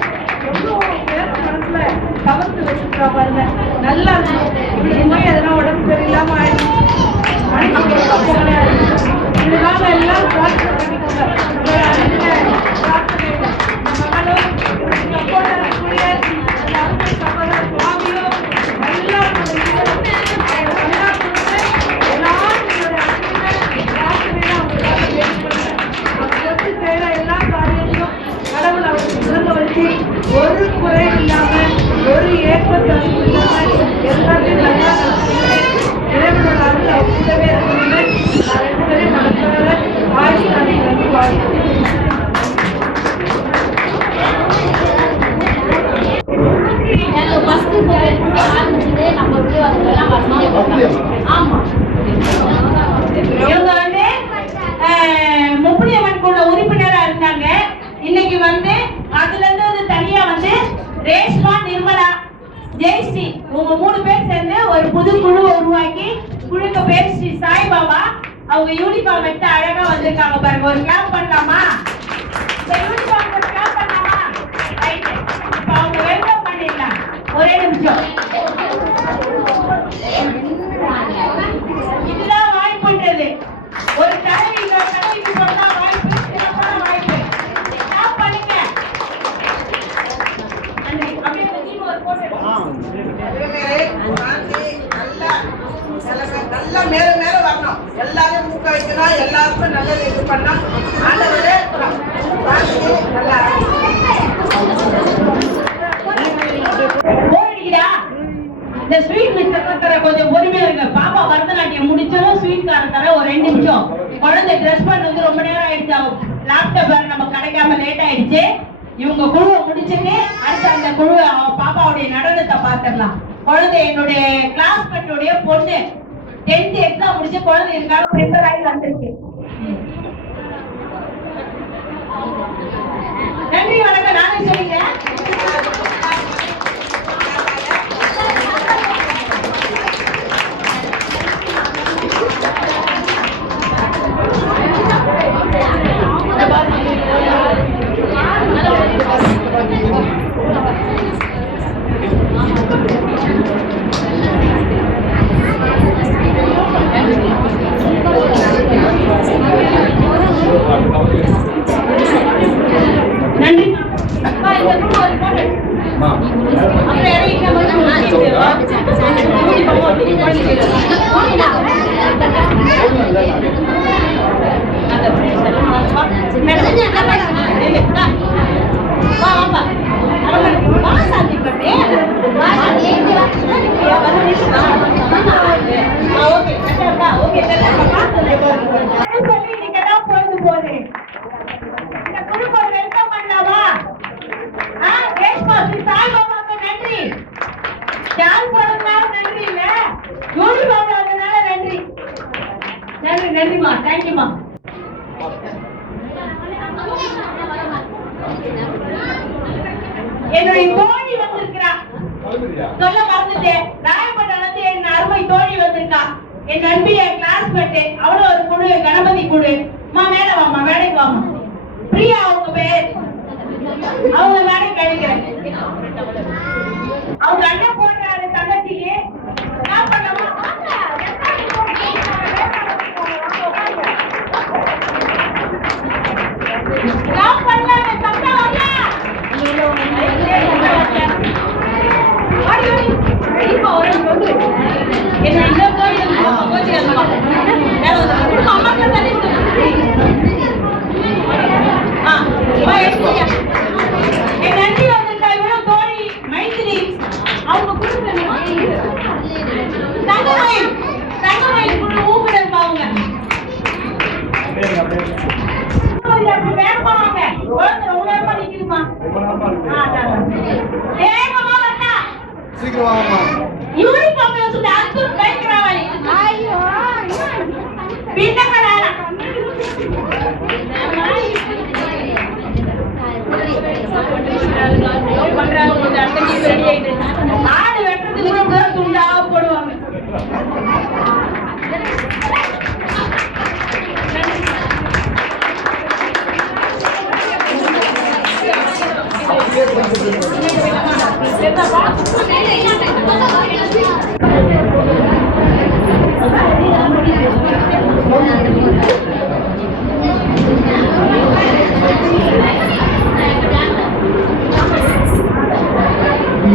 எவ்வளோ பேர் மனசுல கவர்ந்து வச்சுருக்கா பாருங்க நல்லா இப்படி போய் அதெல்லாம் உடம்பு சரியில்லாம ஆயிடுச்சு இதனால எல்லாம் பிரார்த்தனை பண்ணிக்கோங்க ஒரு குறை இல்லாம ஒரு ஏற்பத்தன்மை இல்லாம எல்லாத்தையும் நல்லா இறைவனோட அருள் கூடவே இருக்கணும் ரேஷ்மா, நிர்மலா, ஜெயஸ்ரீ உங்க 3 பேர் சேர்ந்து ஒரு புது குழுவை உருவாக்கி குழுக்கு பேர் ஸ்ரீ சாய்பாபா. அவங்க யூனிஃபார்ம் எடுத்து அழகா வந்திருக்காங்க பாருங்க. ஒரு கிளாப் பண்ணலாமா? இந்த யூனிஃபார்ம் ஒரு கிளாப் பண்ணலாமா? ரைட். இப்போ அவங்க வெல்கம் பண்ணிடலாம். ஒரே நிமிஷம். இதுதான் வாய்ப்புன்றது. ஒரு தலைவிக்கு சொன்னா வாய்ப்பு, சிறப்பான வாய்ப்பு. கிளாப் பண்ணுங்க. நன்றி. அப்படியே அந்த டீம் ஒரு போட்டோ நல்லா மேல மேல வரணும். எல்லாரும் மூக்க வைக்கணும். எல்லாருக்கும் நல்லது இது பண்ணா ஆண்டவரே நல்லா போடுறீங்களா? இந்த ஸ்வீட் மிக்சர் கொஞ்சம் பொறுமையா இருங்க. பாப்பா பரதநாட்டியம் முடிச்சதும் ஸ்வீட் காரம் தர ஒரு 2 நிமிஷம். குழந்தை ட்ரெஸ் பண்ண வந்து ரொம்ப நேரம் ஆயிடுச்சு. லேப்டாப் வேற நம்ம கிடைக்காம லேட் ஆயிடுச்சு. இவங்க குழுவை முடிச்சுட்டு அடுத்து அந்த குழு பாப்பாவுடைய நடனத்தை பார்த்துடலாம். குழந்தை என்னுடைய கிளாஸ்மேட்டுடைய பொண்ணு 10th எக்ஸாம் முடிச்சு குழந்தை இருக்காங்க, ப்ரிப்பேர் ஆகி வந்திருக்கு. நன்றி, வணக்கம். நானே சொல்லுங்க. நன்றி. நன்றிமா, தேங்க்யூமா. என்னுடைய தோழி வந்திருக்கிறா, சொல்ல மறந்துட்டேன். ராயப்பட்டம் வந்து என் அருமை தோழி வந்திருக்கா, என் நண்பி, என் கிளாஸ்மேட். அவளும் ஒரு குழு, கணபதி குழு. மேல வாமா, வேலைக்கு வாமா. பிரியா அவங்க பேர். அவங்க வேலை கழிக்கிறேன். அவங்க அண்ணன் போடுறாரு தங்கச்சிக்கு. நான் பண்ணலாமா? ஆடு வெட்டுறதுக்கு துண்டா போடுவாங்க.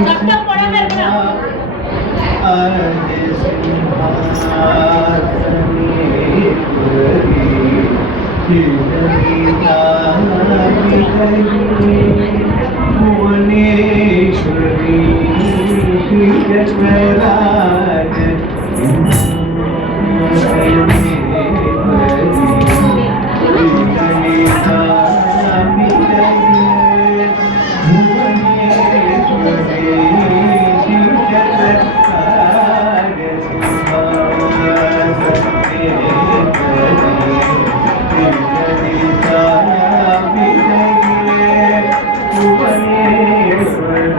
சட்டம் போடாம இருக்கிறான்.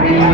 Bye.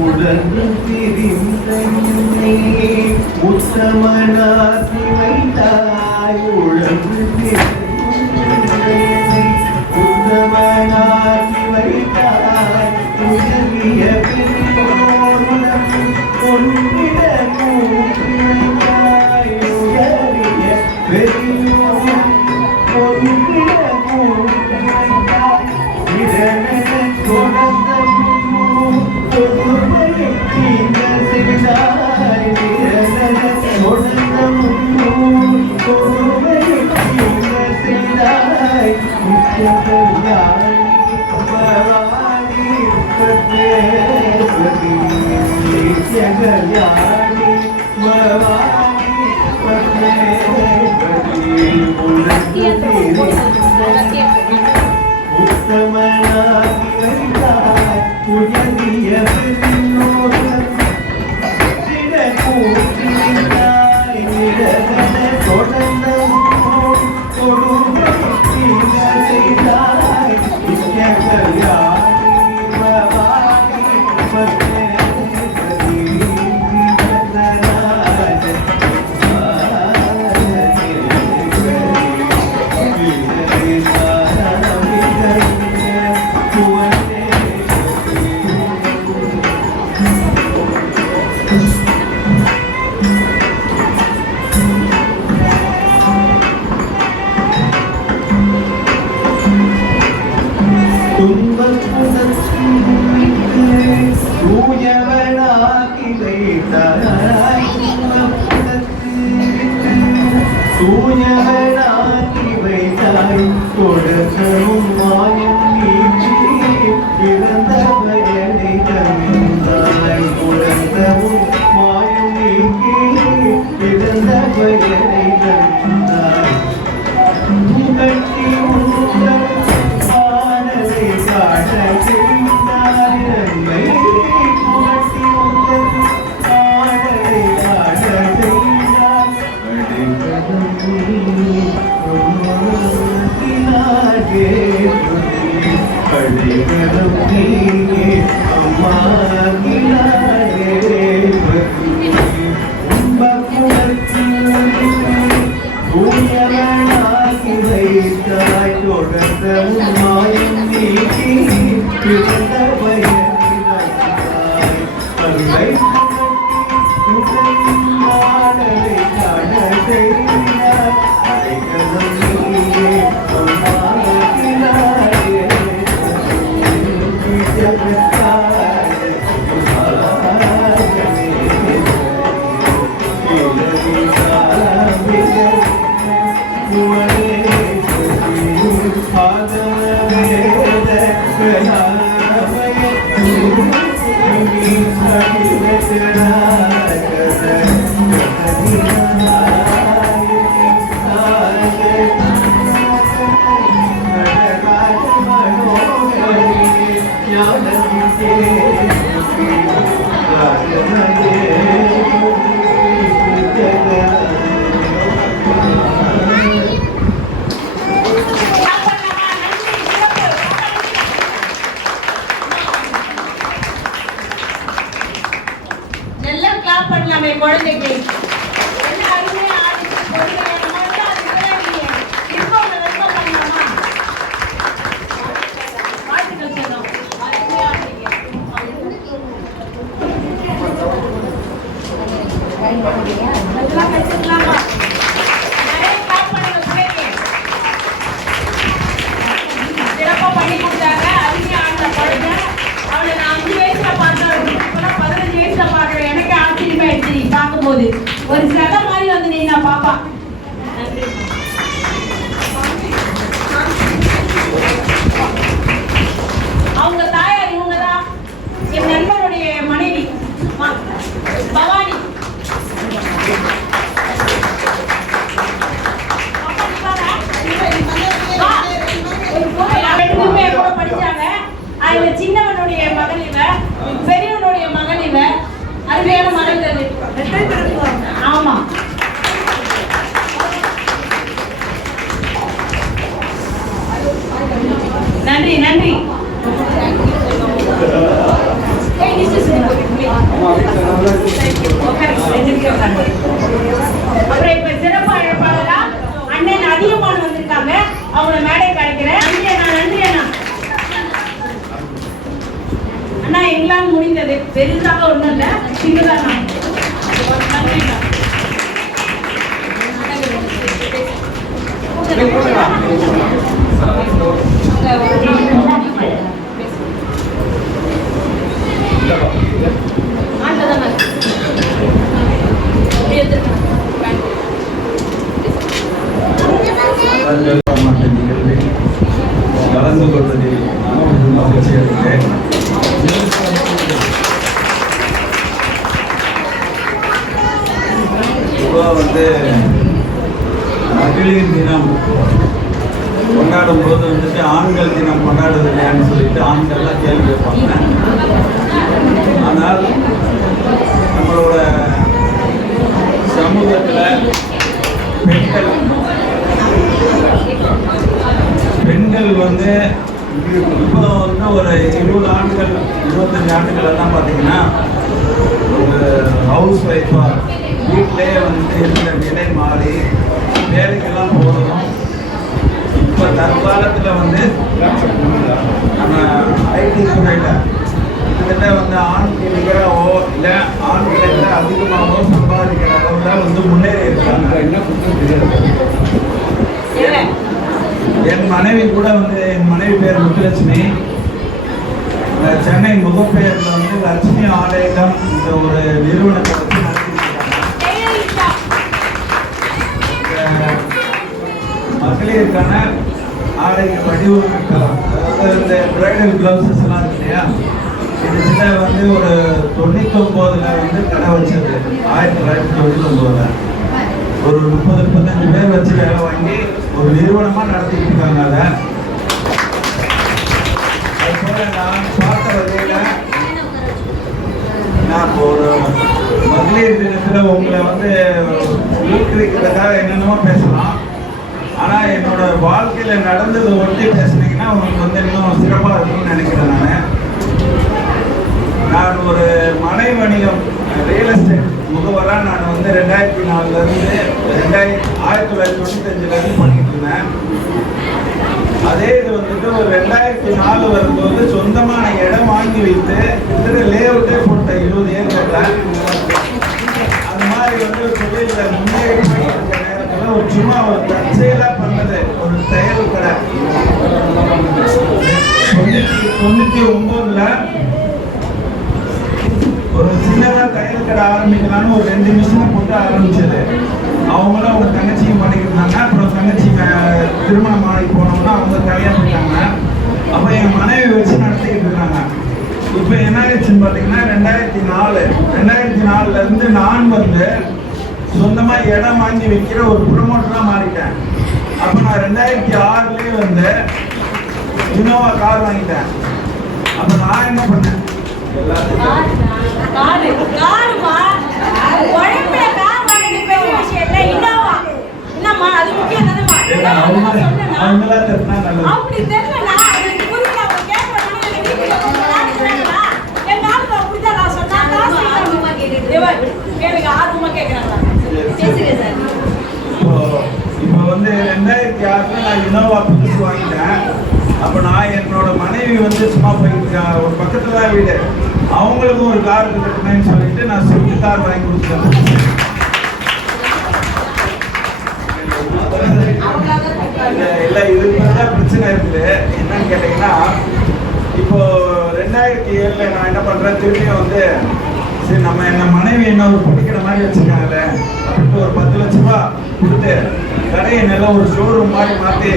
உடந்து திரிந்தே உத்தமனாகி வைத்தாய் உழந்து உத்தமனாகி வைத்தாய் உதவிய பின்னோருடன் பொன்னிட கூட்டாய் உயரிய பெரியோர் பொன்னிட கூட்டாய் இதனை தொடர்ந்த தூயவனாக்கி வைத்தாய் கொடுக்கவும் மாயம் நீக்கி பிறந்த பயனை தந்தாய் கொடுக்கவும் மாயம் நீக்கி பிறந்த பயனை தந்தாய் கட்டி உங்கள் பாடலை காட்ட செய்தாய் நன்மை புகட்டி உங்கள் பாடலை காட்ட செய்தாய் நல்லா கிளாப் பண்ணலாமே குழந்தைக்கு. என்ன அருமையா ஆடிச்சு பொறுமையா. நம்ம வந்து அது விளையாடிங்க. இப்போ உங்களை வெல்கம் பண்ணலாமா? வாழ்த்துக்கள் சொல்றோம். அருமையா ஆடுறீங்க. நல்லா வச்சுக்கலாமா? நிறைய கிளாப் பண்ணுங்க பிள்ளைங்க. சிறப்பா பண்ணி கொடுத்தாங்க. அருமையா ஆடின குழந்தை. அவளை நான் 5 வயசுல பார்த்தேன். இப்போதான் 15 வயசுல பார்க்குறேன். எனக்கு ஆச்சரியமாயிடுச்சு நீ பார்க்கும்போது. ஒரு சிலை மாதிரி வந்து நீ நான் பாப்பா. நன்றி. அவங்க தாயார் இவங்க தான். என் நண்பருடைய மனைவி பவானி. ரெண்டுமே கூட படிச்சாங்க. அதுல சின்னவனுடைய மகள் இவ, பெரியவனுடைய மகள் இவ. அருமையான மகள் அது. ஆமா. நன்றி நன்றி. அப்புறம் இப்ப சிறப்பு அழைப்பாளரா அண்ணன் அதிகமான வந்திருக்காங்க. அவங்கள மேடை கிடைக்கிறேன். நன்றி அண்ணா, நன்றி அண்ணா. அண்ணா எங்களால் முடிந்தது. பெரிதாக ஒண்ணும் இல்ல, சின்னதான். நன்றிண்ணா. கலந்து கொள்வதில் மகிழ்ச்சி அடைகிறேன். இப்போ வந்து மகளிர் தினம் கொண்டாடும் போது வந்துட்டு ஆண்கள் தினம் கொண்டாடுறது இல்லையான்னு சொல்லிட்டு ஆண்கள்லாம் கேள்வி கேட்பாங்க. ஆனால் நம்மளோட சமூகத்தில் பெண்கள் வந்து இப்போ வந்து ஒரு 20 ஆண்டுகள் 25 ஆண்டுகள் எல்லாம் பார்த்தீங்கன்னா ஒரு ஹவுஸ் ஒய்ஃபாக வீட்டிலே வந்து இருக்கிற நிலை மாறி வேலைக்கெல்லாம் போகணும். இப்போ தற்காலத்தில் வந்து நம்ம ஐடி துறையில் கிட்டத்தட்ட வந்து ஆண்களை நிகராகவோ இல்லை ஆண்களை விட அதிகமாகவோ சம்பாதிக்கிற அளவில் வந்து முன்னேறி இருக்காங்க. என்ன என் மனைவி கூட வந்து என் மனைவி பேர் முத்துலட்சுமி. சென்னை முகப்பெயரில் வந்து லட்சுமி ஆலயம் இந்த ஒரு நிறுவனத்தை வச்சு நடத்திருக்காங்க. மகளிருக்கான ஆடைக்கு வடிவமைக்கலாம். அதாவது இந்த பிரைடல் பிளவுசஸ் எல்லாம் இருக்கு இல்லையா, கிட்டத்தட்ட வந்து ஒரு 99ல் வந்து கடை வச்சது. 1999ல் ஒரு 30-35 பேர் வச்சு வேலை வாங்கி ஒரு நிறுவனமாக நடத்திட்டு இருக்காங்க. அதை அதுபோல நான் பார்த்த வகையில் நான் ஒரு மகளிர் தினத்தில் உங்களை வந்து ஊக்குவிக்கிறதுக்காக என்னென்னமோ பேசலாம். ஆனால் என்னோட வாழ்க்கையில் நடந்ததை ஒட்டி பேசுனீங்கன்னா உங்களுக்கு வந்து இன்னும் சிறப்பாக இருக்கும்னு நினைக்கிறேன். நான் ஒரு மனை வணிகம் ரியல் எஸ்டேட் முகவராக நான் வந்து 2004லேருந்து 1995 பண்ணிட்டு இருந்தேன். அதே இது வந்துட்டு ஒரு 2004 வரும்போது சொந்தமான இடம் வாங்கி வைத்து கிட்டத்தட்ட லேஅவுட்டே போட்ட 20 ஏக்கர்ல அந்த மாதிரி வந்து தொழில முன்னேறி இருக்க நேரத்தில் ஒரு சும்மா ஒரு தற்செயலா பண்ணது ஒரு தையல் கடை 99ல ஒரு சின்னதாக தையல் கடை ஆரம்பிக்கலான்னு ஒரு 2 மிஷினை போட்டு ஆரம்பிச்சது. அவங்களும் அவங்க தங்கச்சியும் பண்ணிக்கிட்டாங்க. அப்புறம் தங்கச்சி திருமணம் ஆகி போனோம்னா அவங்க கல்யாணம் பண்ணிட்டாங்க. அப்போ என் மனைவி வச்சு நடத்திக்கிட்டு இருக்காங்க. இப்போ என்ன ஆயிடுச்சுன்னு பார்த்தீங்கன்னா 2004லேருந்து நான் வந்து சொந்தமாக இடம் வாங்கி வைக்கிற ஒரு ப்ரொமோட்டராக மாறிட்டேன். அப்போ நான் 2006லேயே வந்து இனோவா கார் வாங்கிட்டேன். அப்போ நான் என்ன பண்ணேன் இப்போ வந்து 2006ல நான் இனோவா புதுசு வாங்கிட்டேன். அப்போ நான் என்னோட மனைவி வந்து சும்மா போயிட்டு ஒரு பக்கத்துல தான் வீடு, அவங்களுக்கும் ஒரு கார் கட்டணும்னு சொல்லிட்டு நான் ஸ்விஃப்ட் கார் வாங்கி கொடுத்தேன். இல்லை இதுதான் பிரச்சனை இருக்குது. என்னன்னு கேட்டீங்கன்னா இப்போ 2007ல் நான் என்ன பண்றேன், திரும்பியும் வந்து சரி நம்ம என்ன மனைவி என்ன ஒரு பிடிக்கிற மாதிரி வச்சுருக்காங்கல்ல அப்படின்ட்டு ஒரு 10 லட்ச ரூபா கொடுத்து கடையை நல்லா ஒரு ஷோரூம் மாதிரி மாற்றி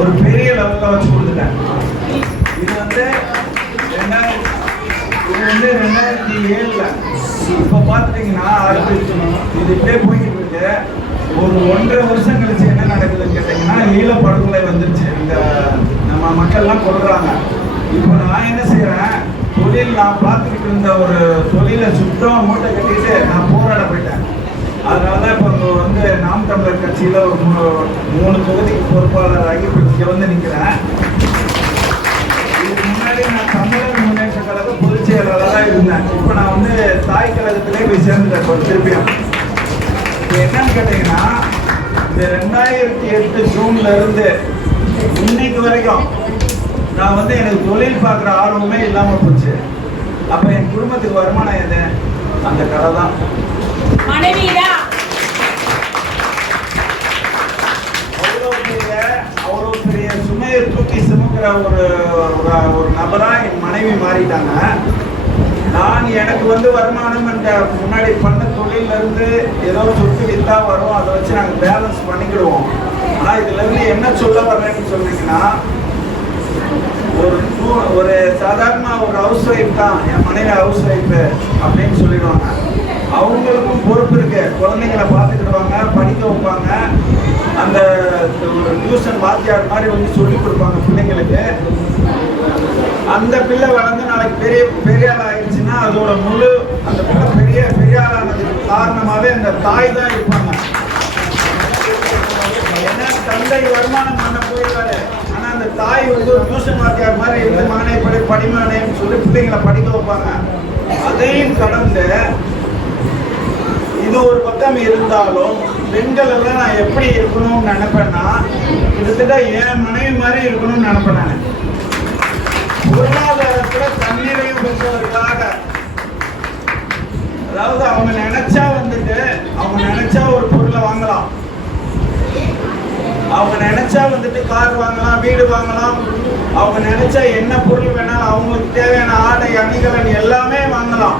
ஒரு பெரிய லெவலில் வச்சு கொடுத்துட்டேன். இது வந்து 2007ல் இப்போ பார்த்துட்டிங்கன்னா இது இப்படியே போய்கிட்டு இருக்கு. ஒரு 1.5 வருஷம் கழிச்சு என்ன நடக்குதுன்னு கேட்டிங்கன்னா ஈழப்படுகொலை வந்துருச்சு. இந்த நம்ம மக்கள்லாம் கொள்றாங்க. இப்போ நான் என்ன செய்கிறேன், தொழில் நான் பார்த்துக்கிட்டு இருந்த ஒரு தொழிலை சுத்தமாக மூட்டை கட்டிட்டு நான் போராட போயிட்டேன். அதனால தான் இப்போ வந்து நாம் தமிழர் கட்சியில் ஒரு 3 தொகுதிக்கு பொறுப்பாளராகி இப்போ இங்கே வந்து நிற்கிறேன். இதுக்கு முன்னாடி நான் தமிழர் முன்னேற்ற கழக பொதுச் செயலாளராக இருந்தேன். இப்போ நான் வந்து தாய் கழகத்திலே போய் சேர்ந்துட்டேன் திருப்பியும். இப்போ என்னன்னு கேட்டீங்கன்னா இந்த 2008 ஜூன்ல இருந்து இன்னைக்கு வரைக்கும் நான் வந்து எனக்கு தொழில் பார்க்குற ஆர்வமே இல்லாமல் போச்சு. அப்போ என் குடும்பத்துக்கு வருமானம் எது? அந்த கடை தான். அவ்வளோ பெரிய சுமையை தூக்கி சுமக்கிற ஒரு நபரா என் மனைவி மாறிட்டாங்க. நான் எனக்கு வந்து வருமானம் என்ற முன்னாடி பண்ண தொழில இருந்து ஏதோ சொத்து வித்தா வரும், அதை வச்சு நாங்கள் பேலன்ஸ் பண்ணிக்கிடுவோம். ஆனால் இதுல இருந்து என்ன சொல்ல வர்றேன்னு சொன்னீங்கன்னா ஒரு சாதாரண ஒரு ஹவுஸ் ஒய்ஃப் தான், என் மனைவி ஹவுஸ் ஒய்ஃப் அப்படின்னு சொல்லிடுவாங்க. அவங்களுக்கும் பொறுப்பு இருக்கு. குழந்தைங்களை பார்த்துக்கிடுவாங்க, படிக்க வைப்பாங்க. அந்த ஒரு டியூஷன் வாத்தியார் மாதிரி வந்து சொல்லி கொடுப்பாங்க பிள்ளைங்களுக்கு. அந்த பிள்ளை வளர்ந்து நாளைக்கு பெரிய ஆள் ஆயிடுச்சுன்னா அதோட முழு அந்த பிள்ளை பெரிய ஆளானதுக்கு காரணமாகவே அந்த தாய் தான் இருப்பாங்க. ஏன்னா தந்தை வருமானம் பண்ண போயிடுவாரு, ஆனால் அந்த தாய் வந்து ஒரு டியூஷன் வாத்தியார் மாதிரி இருந்து மானே படிமானேன்னு சொல்லி பிள்ளைங்களை படிக்க வைப்பாங்க. அதையும் கடந்து இது ஒரு பக்கம் இருந்தாலும் பெண்கள் எல்லாம் நான் எப்படி இருக்கணும்னு நினைப்பேன்னா கிட்டத்தட்ட என் மனைவி மாதிரி இருக்கணும்னு நினைப்பேன். நான் பொருளாதாரத்துல தன்னிறைவு பெற்றவர்களாக, அதாவது அவங்க நினைச்சா வந்துட்டு அவங்க நினைச்சா ஒரு பொருளை வாங்கலாம், அவங்க நினைச்சா வந்துட்டு கார் வாங்கலாம், வீடு வாங்கலாம், அவங்க நினைச்சா என்ன பொருள் வேணாலும் அவங்களுக்கு தேவையான ஆடை அணிகலன் எல்லாமே வாங்கலாம்.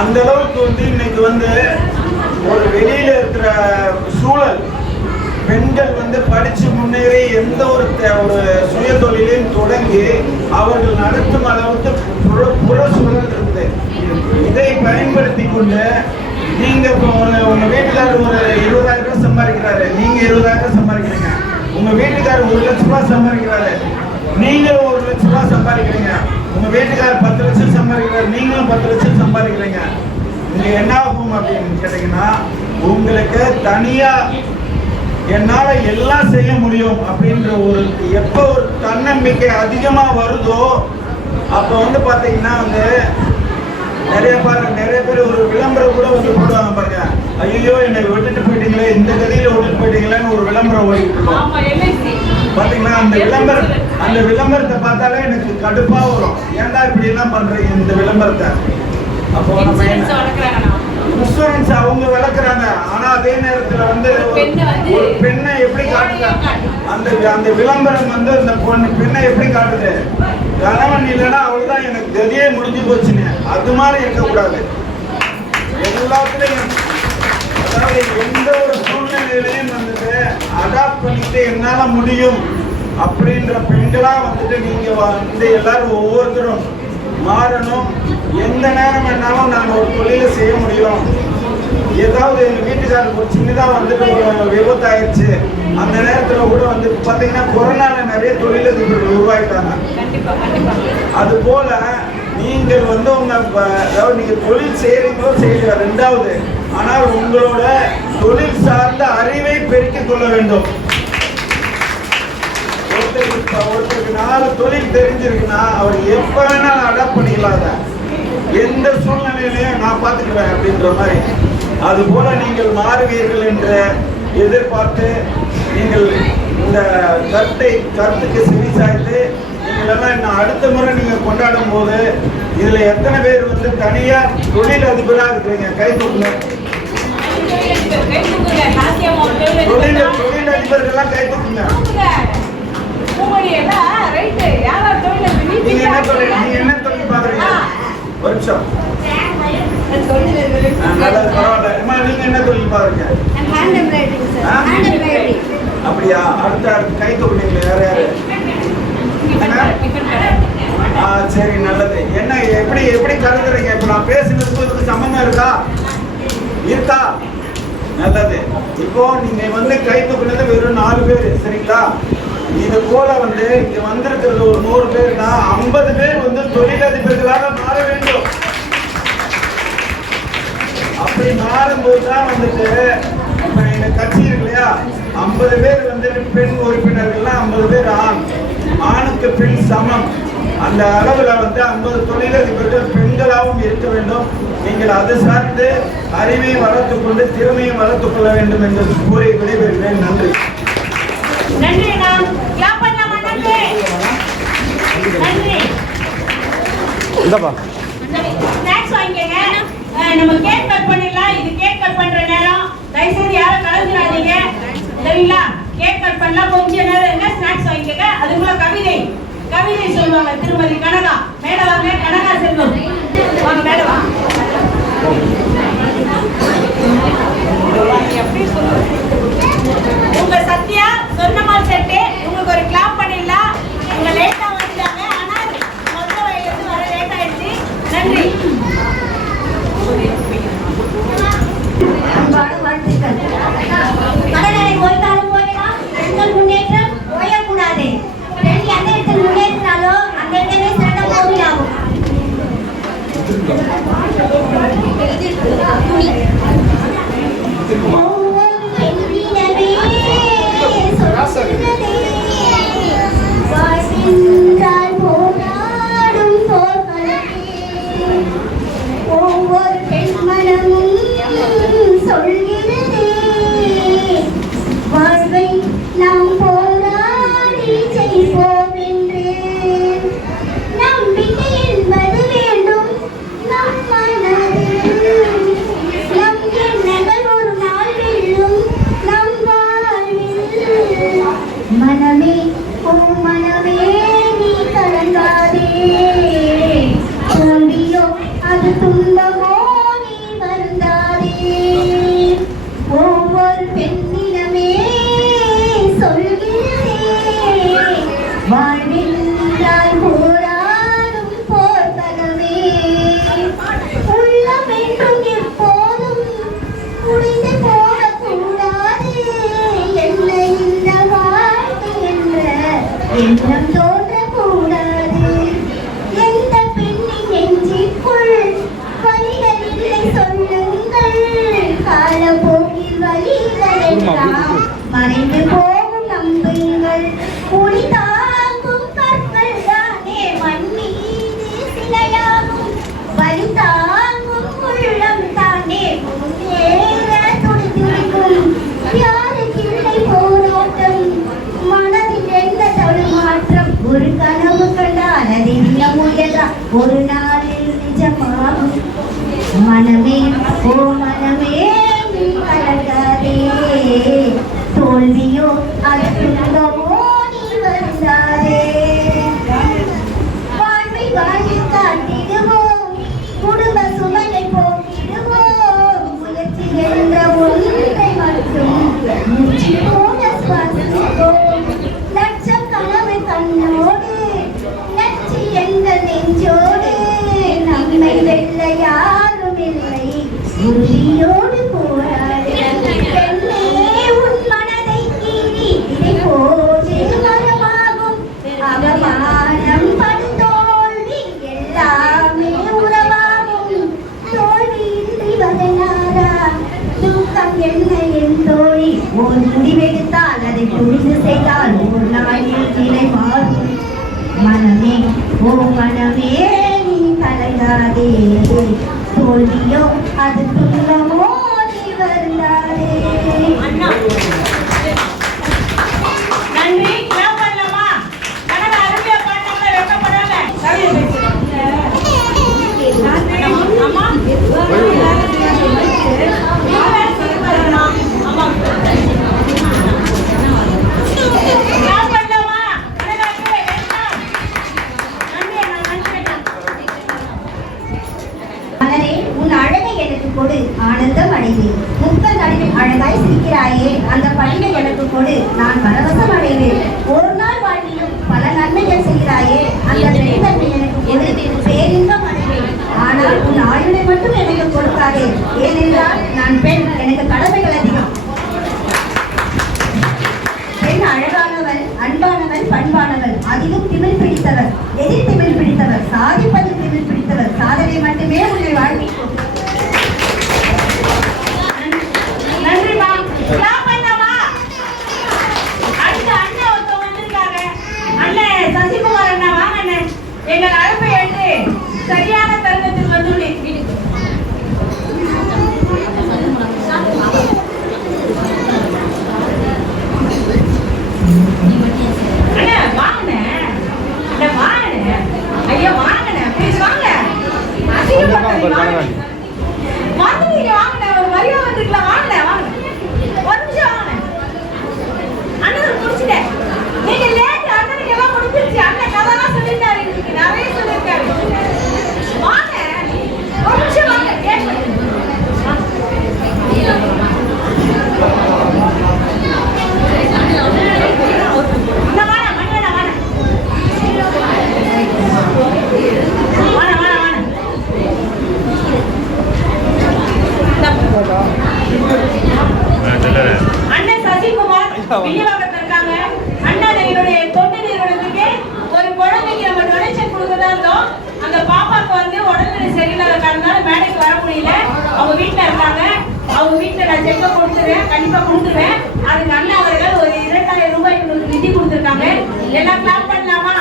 அந்த அளவுக்கு வந்து இன்னைக்கு வந்து ஒரு வெளியில இருக்கிற சூழல், பெண்கள் வந்து படிச்சு முன்னேறி எந்த ஒரு சுய தொழிலையும் தொடங்கி அவர்கள் நடத்தும் அளவுக்கு புற சூழல் இருக்குது. இதை பயன்படுத்தி கொண்டு நீங்க உங்க வீட்டுக்காரர் ஒரு 20,000 ரூபாய் சம்பாதிக்கிறாரு, நீங்க 20,000 ரூபாய் சம்பாதிக்கிறீங்க. உங்க வீட்டுக்காரர் 1 லட்ச ரூபாய் சம்பாதிக்கிறாரு, நீங்களும் 1 லட்ச ரூபாய் சம்பாதிக்கிறீங்க. உங்க வீட்டுக்காரர் 10 லட்சம் சம்பாதிக்கிறாரு, நீங்களும் 10 லட்சம் சம்பாதிக்கிறீங்க. இங்க என்ன ஆகும் அப்படின்னு கேட்டீங்கன்னா உங்களுக்கு தனியா என்னால எல்லாம் செய்ய முடியும் அப்படின்ற ஒரு எப்ப ஒரு தன்னம்பிக்கை அதிகமா வருதோ அப்ப வந்து பாத்தீங்கன்னா வந்து நிறைய பேர் ஒரு விளம்பரம் கூட வந்து போடுவாங்க பாருங்க, ஐயோ என்னை விட்டுட்டு போயிட்டீங்களே, இந்த கதையில விட்டுட்டு போயிட்டீங்களேன்னு ஒரு விளம்பரம் ஓடிட்டு இருக்கோம். பாத்தீங்களா அந்த விளம்பரத்தை பார்த்தாலே எனக்கு கடுப்பா வரும். ஏன்டா இப்படி எல்லாம் பண்றீங்க இந்த விளம்பரத்தை? அப்போ நம்ம இன்சூரன்ஸ் அவங்க விளக்குறாங்க. ஆனா அதே நேரத்துல வந்து ஒரு பெண்ணை எப்படி காட்டுறாங்க? அந்த விளம்பரம் வந்து அந்த பெண்ணை எப்படி காட்டுது? கணவன் இல்லைன்னா அவள்தான் எனக்கு கதியே முடிஞ்சு போச்சுன்னு. அது மாதிரி இருக்கக்கூடாது. எல்லாத்துலயும் அதாவது எந்த ஒரு சூழ்நிலையிலையும் வந்துட்டு அடாப்ட் பண்ணிட்டு என்னால முடியும் அப்படின்ற பெண்களா வந்துட்டு நீங்க வந்து எல்லாரும் ஒவ்வொருத்தரும் மாறணும். எந்த நேரம் வேணாலும் நான் ஒரு தொழிலை செய்ய முடியும். ஏதாவது எங்கள் வீட்டுக்காரருக்கு ஒரு சின்னதாக வந்துட்டு ஒரு விபத்து ஆயிடுச்சு, அந்த நேரத்தில் கூட வந்து பார்த்தீங்கன்னா கொரோனாவில் நிறைய தொழிலதிபர்கள் உருவாயிட்டாங்க. அது போல நீங்கள் வந்து அதாவது நீங்கள் தொழில் செய்கிறீங்களோ செய்யல ரெண்டாவது, ஆனால் உங்களோட தொழில் சார்ந்த அறிவை பெருக்கிக் கொள்ள வேண்டும். ஒருத்தருக்கு 4 தொழில் தெரிஞ்சிருக்குன்னா அவர் எப்ப வேணாலும் அடாப்ட் பண்ணிக்கலாத, எந்த சூழ்நிலையிலையும் நான் பார்த்துக்குவேன் அப்படின்ற மாதிரி. அது போல நீங்கள் மாறுவீர்கள் என்று எதிர்பார்த்து நீங்கள் இந்த கருத்துக்கு செவி சாய்த்து நீங்கள் எல்லாம் இன்னும் அடுத்த முறை நீங்க கொண்டாடும் போது இதுல எத்தனை பேர் வந்து தனியா தொழில் அதிபரா இருக்கிறீங்க? கை தூக்குங்க. தொழில் அதிபர்கள்லாம் கை தூக்குங்க. நீங்க என்ன தொழில் பாக்குறீங்க? ஒரு நிமிஷம். நல்லது, பரவாயில்ல. அம்மா நீங்க என்ன தொழில் பாக்குறீங்க? அப்படியா? அடுத்த கை தூக்குனீங்களே, யார் யாரு? சரி, நல்லது. என்ன எப்படி கருதுறீங்க? இப்ப நான் பேசுனதுக்கு சம்பந்தம் இருக்கா? நல்லது. இப்போ நீங்க வந்து கை தூக்குனது வெறும் 4 பேர், சரிங்களா? இது போல வந்து இங்க வந்திருக்கிறது ஒரு 100 பேர்னா 50 பேர் வந்து தொழிலதிபர்களாக மாற வேண்டும். அப்படி மாறும்போது தான் வந்துட்டு இப்ப எங்க கட்சி இருக்கு இல்லையா, 50 பேர் வந்து பெண் உறுப்பினர்கள்லாம் 50 பேர் ஆணுக்கு பெண் சமம். அந்த அளவுல வந்து 50 தொழிலதிபர்கள் பெண்களாகவும் இருக்க வேண்டும். நீங்கள் அது சார்ந்து அறிவையும் வளர்த்துக் கொண்டு திறமையும் வளர்த்துக் கொள்ள வேண்டும் என்று கூறி விடைபெறுகிறேன். நன்றி. நன்றி. நாம் கிளாப் பண்ணலாமா? நன்றி. இந்தப்பா ஸ்நாக்ஸ் வாங்கிக்கங்க. நம்ம கேக் கட் பண்ணிடலாம். இது கேக் கட் பண்ற நேரம். தயவுசெய்து யாரும் கலந்துடாதீங்க, சரிங்களா? கேக் கட் பண்ணலாம். கொஞ்ச நேரம் இருங்க, ஸ்நாக்ஸ் வாங்கிக்கங்க. அதுக்குள்ள கவிதை சொல்லுவாங்க. திருமதி கனகா மேடம் வாங்க. கனகா செல்வம் வாங்க, மேடம் வாங்க. உங்க சத்யா சொன்னமால் செட்டு உங்களுக்கு ஒரு கிளாப் பண்ணிடலாம். உங்க லேட்டா வந்துட்டாங்க, ஆனால் மொத்த வயலுக்கு வர லேட் ஆயிடுச்சு. நன்றி. மனநலை ஓய்ந்தாலும் போயிடலாம், பெண்கள் முன்னேற்றம் ஓயக்கூடாது. பெண் எந்த இடத்தில் முன்னேற்றினாலோ அந்த இடமே சிறந்த கோவிலாகும். ஒவ்வொரு பெண்ணினமே சொல்கிறதே, வாழ்கின்றால் போராடும் போர்க்களமே. ஒவ்வொரு பெண்மனமும் சொல்கிறதே, வாழ்வை நாம் போராடி செய்வோம் என்று. நம்பிக்கை என்பது வேண்டும் நம் மனதில். நம் எண்ணங்கள் ஒரு நாள் வெல்லும் நம் வாழ்வில். மனமே ஓ மனமே நீ கலங்காதே, தோல்வியோ அது துன்பமோ நீ வருந்தாதே. ஒவ்வொரு பெண்ணினமே சொல்கிறதே, வாழ்வென்றால் போராடும் போர்க்களமே. உள்ளம் என்றும் எப்போதும் குடிந்து போகக்கூடாது. என்ன இந்த வாழ்க்கை என்ற எண்ணம் தோன்றக்கூடாது. எந்த பெண்ணின் நெஞ்சிற்குள் வலிகள் இல்லை சொல்லுங்கள். காலப்போக்கில் வலிகள் எல்லாம் மறைந்து போகும் நம்புங்கள். குடி தாங்கும் கற்கள் தானே மண் மீது சிலையாகும். வலி தாங்கும் உள்ளம் தானே முன்னேற துடிதுடிக்கும். யாருக்கு இல்லை போராட்டம் மனதில் ஒரு நாளில் நிஜமாகும். மனமே ஓ மனமே நீ கலங்காதே, தோல்வியோ அது துன்பமோ நீ வருந்தாதே. வாழ்வை வாழ்ந்து காட்டிடுவோம், குடும்ப சுமையை போக்கிடுவோம். முயற்சி என்ற ஒன்றை மட்டும் மூச்சு போல சுவாசிப்போம். லட்சம் கனவு கண்ணோடு, லட்சி என்ற நெஞ்சோடு, நம்மை வெல்ல யாரும் இல்லை, உறுதியோடு போராடு. பெண்ணே உன் மனதை கீறி இதை போது மரமாகும். அவமானம் படுதோல்வி எல்லாமே உறவாகும். தோல்வியின்றி வரலாறா தூக்கம் என்ன என் தோழி, ஒரு முடிவெடுத்தால் அதை புரிந்து செய்தால் ஒரு நாளில் நிலை மாறும். மனமே ஓ மனமே நீ கலங்காதே, தோல்வியோ அது துன்பமோ நீ வருந்தாதே. நன்றி. கிளாப் பண்ணலாமா? கனகா அருமையா பாடினாங்க, வெட்கப்படாம. கவிதை பேசுங்க. அம்மா அம்மா கிளாப் பண்ணலாமா? கனகாக்கு வெல்கம். நன்றி அண்ணா, நன்றி அண்ணா. மலரே உன் அழகை எனக்கு கொடு, ஆனந்தம் அடைவேன். முத்தம் நடுவில் அழகாய் சிரிக்கிறாயே, அந்த பணியை எனக்கு கொடு, நான் பரவசம் அடைவேன். ஒரு நாள் வாழ்விலும் பல நன்மைகள் செய்கிறாயே, அந்த பெருந்தன்மை எனக்கு கொடு, பேரின்பம் அடைவேன். ஆனால் உன் ஆயுளை மட்டும் எனக்கு கொடுக்காதே, ஏனென்றால் நான் பெண், எனக்கு கடமைகள் அதிகம். பெண் அழகானவள், அன்பானவள், பண்பானவள், அதிலும் திமிழ் பிடித்தவர். எதிர் திமிழ் பிடித்தவர், சாதிப்பதில் திமிழ் பிடித்தவர். சாதனை மட்டுமே உன்னை வாழ்விக்கும். நன்றிமா. கிளாப் பண்ணலாமா? அடுத்து அண்ணன் ஒருத்தவங்க வந்திருக்காங்க. அண்ணன் சசிகுமார் அண்ணா, வாங்க அண்ணன். எங்கள் அழைப்பை ஏற்று சரியான தருணத்தில் வந்துள்ளேன். வீட்டுக்கு அண்ணா வாங்கண்ணே. அண்ணா வாங்கண்ணே. ஐயா வாங்கண்ணே. ப்ளீஸ் வாங்க. அசிங்கப்படாதீங்க. வந்துட்டீங்க வாங்கண்ணே. ஒரு மரியாதை வந்துருக்கலாம். வாங்கண்ணே வாங்க. ஒரு நிமிஷம் வாங்கண்ணே. அண்ணன் முடிச்சுட்டேன். நீங்க லேட், அண்ணனுக்கு எல்லாம் முடிஞ்சிருச்சு. அண்ணன் கதைலாம் சொல்லிட்டாரு, இன்னைக்கு நிறைய சொல்லியிருக்காரு. வாங்க. ஒரு நிமிஷம் வாங்க. லேட் பண்ணுங்க. இந்த வாங்க, மணி வேணா வாங்க. வாங்க வாங்க வாங்க. அண்ணன் சசிகுமார் விஜயவாகத்தில் இருக்காங்க. அண்ணன் என்னுடைய தொண்டு நிறுவனத்துக்கு ஒரு குழந்தைக்கு நம்ம டொனேஷன் கொடுக்கறதா இருந்தோம். அந்த பாப்பாக்கு வந்து உடல்நிலை சரியில்லாத காரணத்தால மேடைக்கு வர முடியல. அவங்க வீட்டுல இருக்காங்க. அவங்க வீட்டுல நான் செக்க கொடுத்துருவேன், கண்டிப்பா கொடுத்துருவேன். அதுக்கு அண்ணன் அவர்கள் ஒரு 2000 ரூபாய்க்கு ஒரு நிதி கொடுத்துருக்காங்க. எல்லாம் கிளாப் பண்ணலாமா?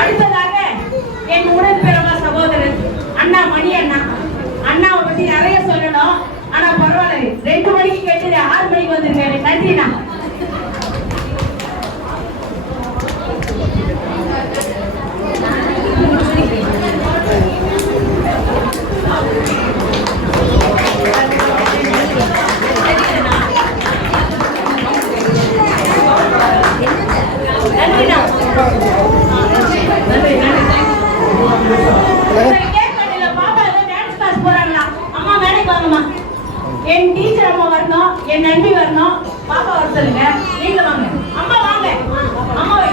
அடுத்ததாக என் உடன்பிறந்த சகோதரர் அண்ணா மணி அண்ணா. அண்ணாவை பத்தி நிறைய சொல்லணும், ஆனா பரவாயில்ல. 2 மணிக்கு கேட்டு 6 மணிக்கு வந்திருக்காரு. நன்றிண்ணா. நன்றிண்ணா. நன்றி நன்றி. கேக் கட்டில பாப்பா ஏதோ டான்ஸ் கிளாஸ் போறாங்களா? அம்மா மேடைக்கு வாங்கம்மா. என் டீச்சர் அம்மா வரணும், என் நண்பி வரணும். பாப்பா வர சொல்லுங்க. நீங்க வாங்க. அம்மா வாங்க. அம்மா வாங்க.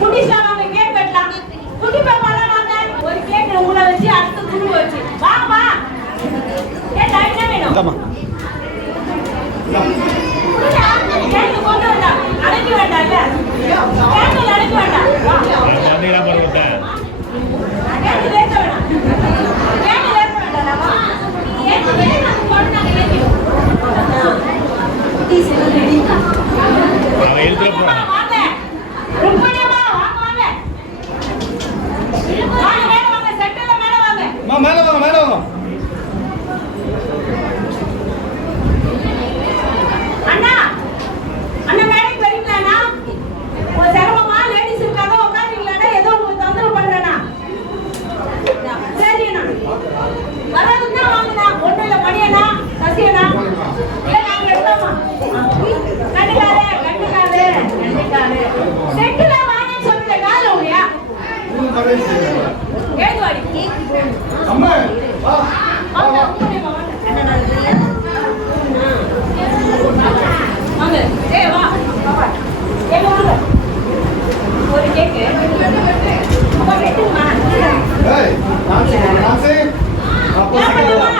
குட்டிஸ்லாம் வாங்க, கேக் வெட்டலாம். குட்டி பாப்பாலாம் வாங்க. ஒரு கேக் உங்களை வச்சு அடுத்து குழு வச்சு வாங்கம்மா. ஏன் லைட்டா வேணும்? கேக்கு கொண்டு வந்தா அடைக்க வேண்டாம்ல. கேக்கு அடைக்க வேண்டாம். கேக்கு லேட்ட வேண்டாம். கேக்கு லேட்ட வேண்டாம்மா. கேக்கு வேணும் கொண்டு நாங்க ஏத்திடுவோம். வாங்க. ருக்மணியம்மா வாங்க வாங்க. வாங்க. வாங்க உங்களையுமா வாங்க. வாங்க ஏய் வா ஏய் வாங்க ஒரு கேக்கு அப்பா வெட்டுமா ஏய் நான்சி அப்போ சீக்கிரம்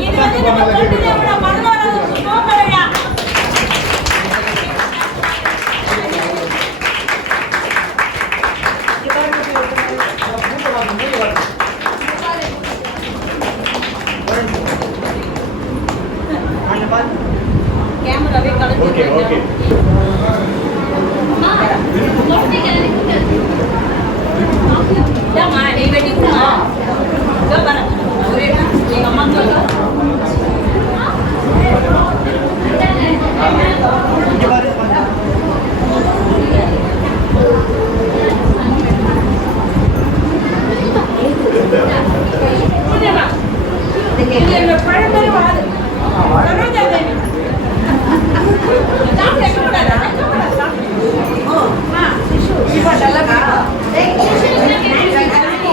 இது வந்து நம்ம கொண்டுதேவட மனோரமா சோமரையா கேமராவே கலந்து ஓகே ஓகே ஏமா நீ வெட்டிக்குமா இதோ வர ஒரே எங்க அம்மா சொல்லுங்க இந்த பழம்பெரு வாது சரோஜா தேவி சாப்பிட கூடாதா ஓ ஆ சிஷு இப்போ நல்லா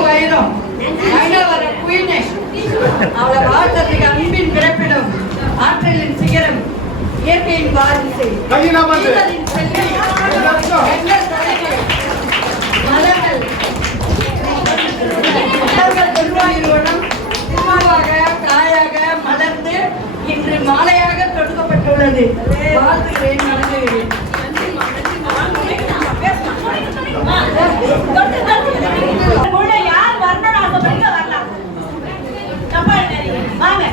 வைரம் வர குயினே அவளை வாழ்த்ததுக்கு அன்பின் பிறப்பிடம் ஆற்றலின் சிகரம் இயற்கையின் வாரிசை கையில வந்து ஈரலின் செல்வி, எங்கள் தலைவர், மலர்கள் மலர்கள் திருவாயூர்வனம் திருமாவாக காயாக மலர்ந்து இன்று மாலையாக தொடுக்கப்பட்டுள்ளது. வாழ்த்துகிறேன், வணங்குகிறேன். யார் வரணும் ஆசைப்படுங்க வரலாம் தப்பா நினைக்கிறீங்க வாங்க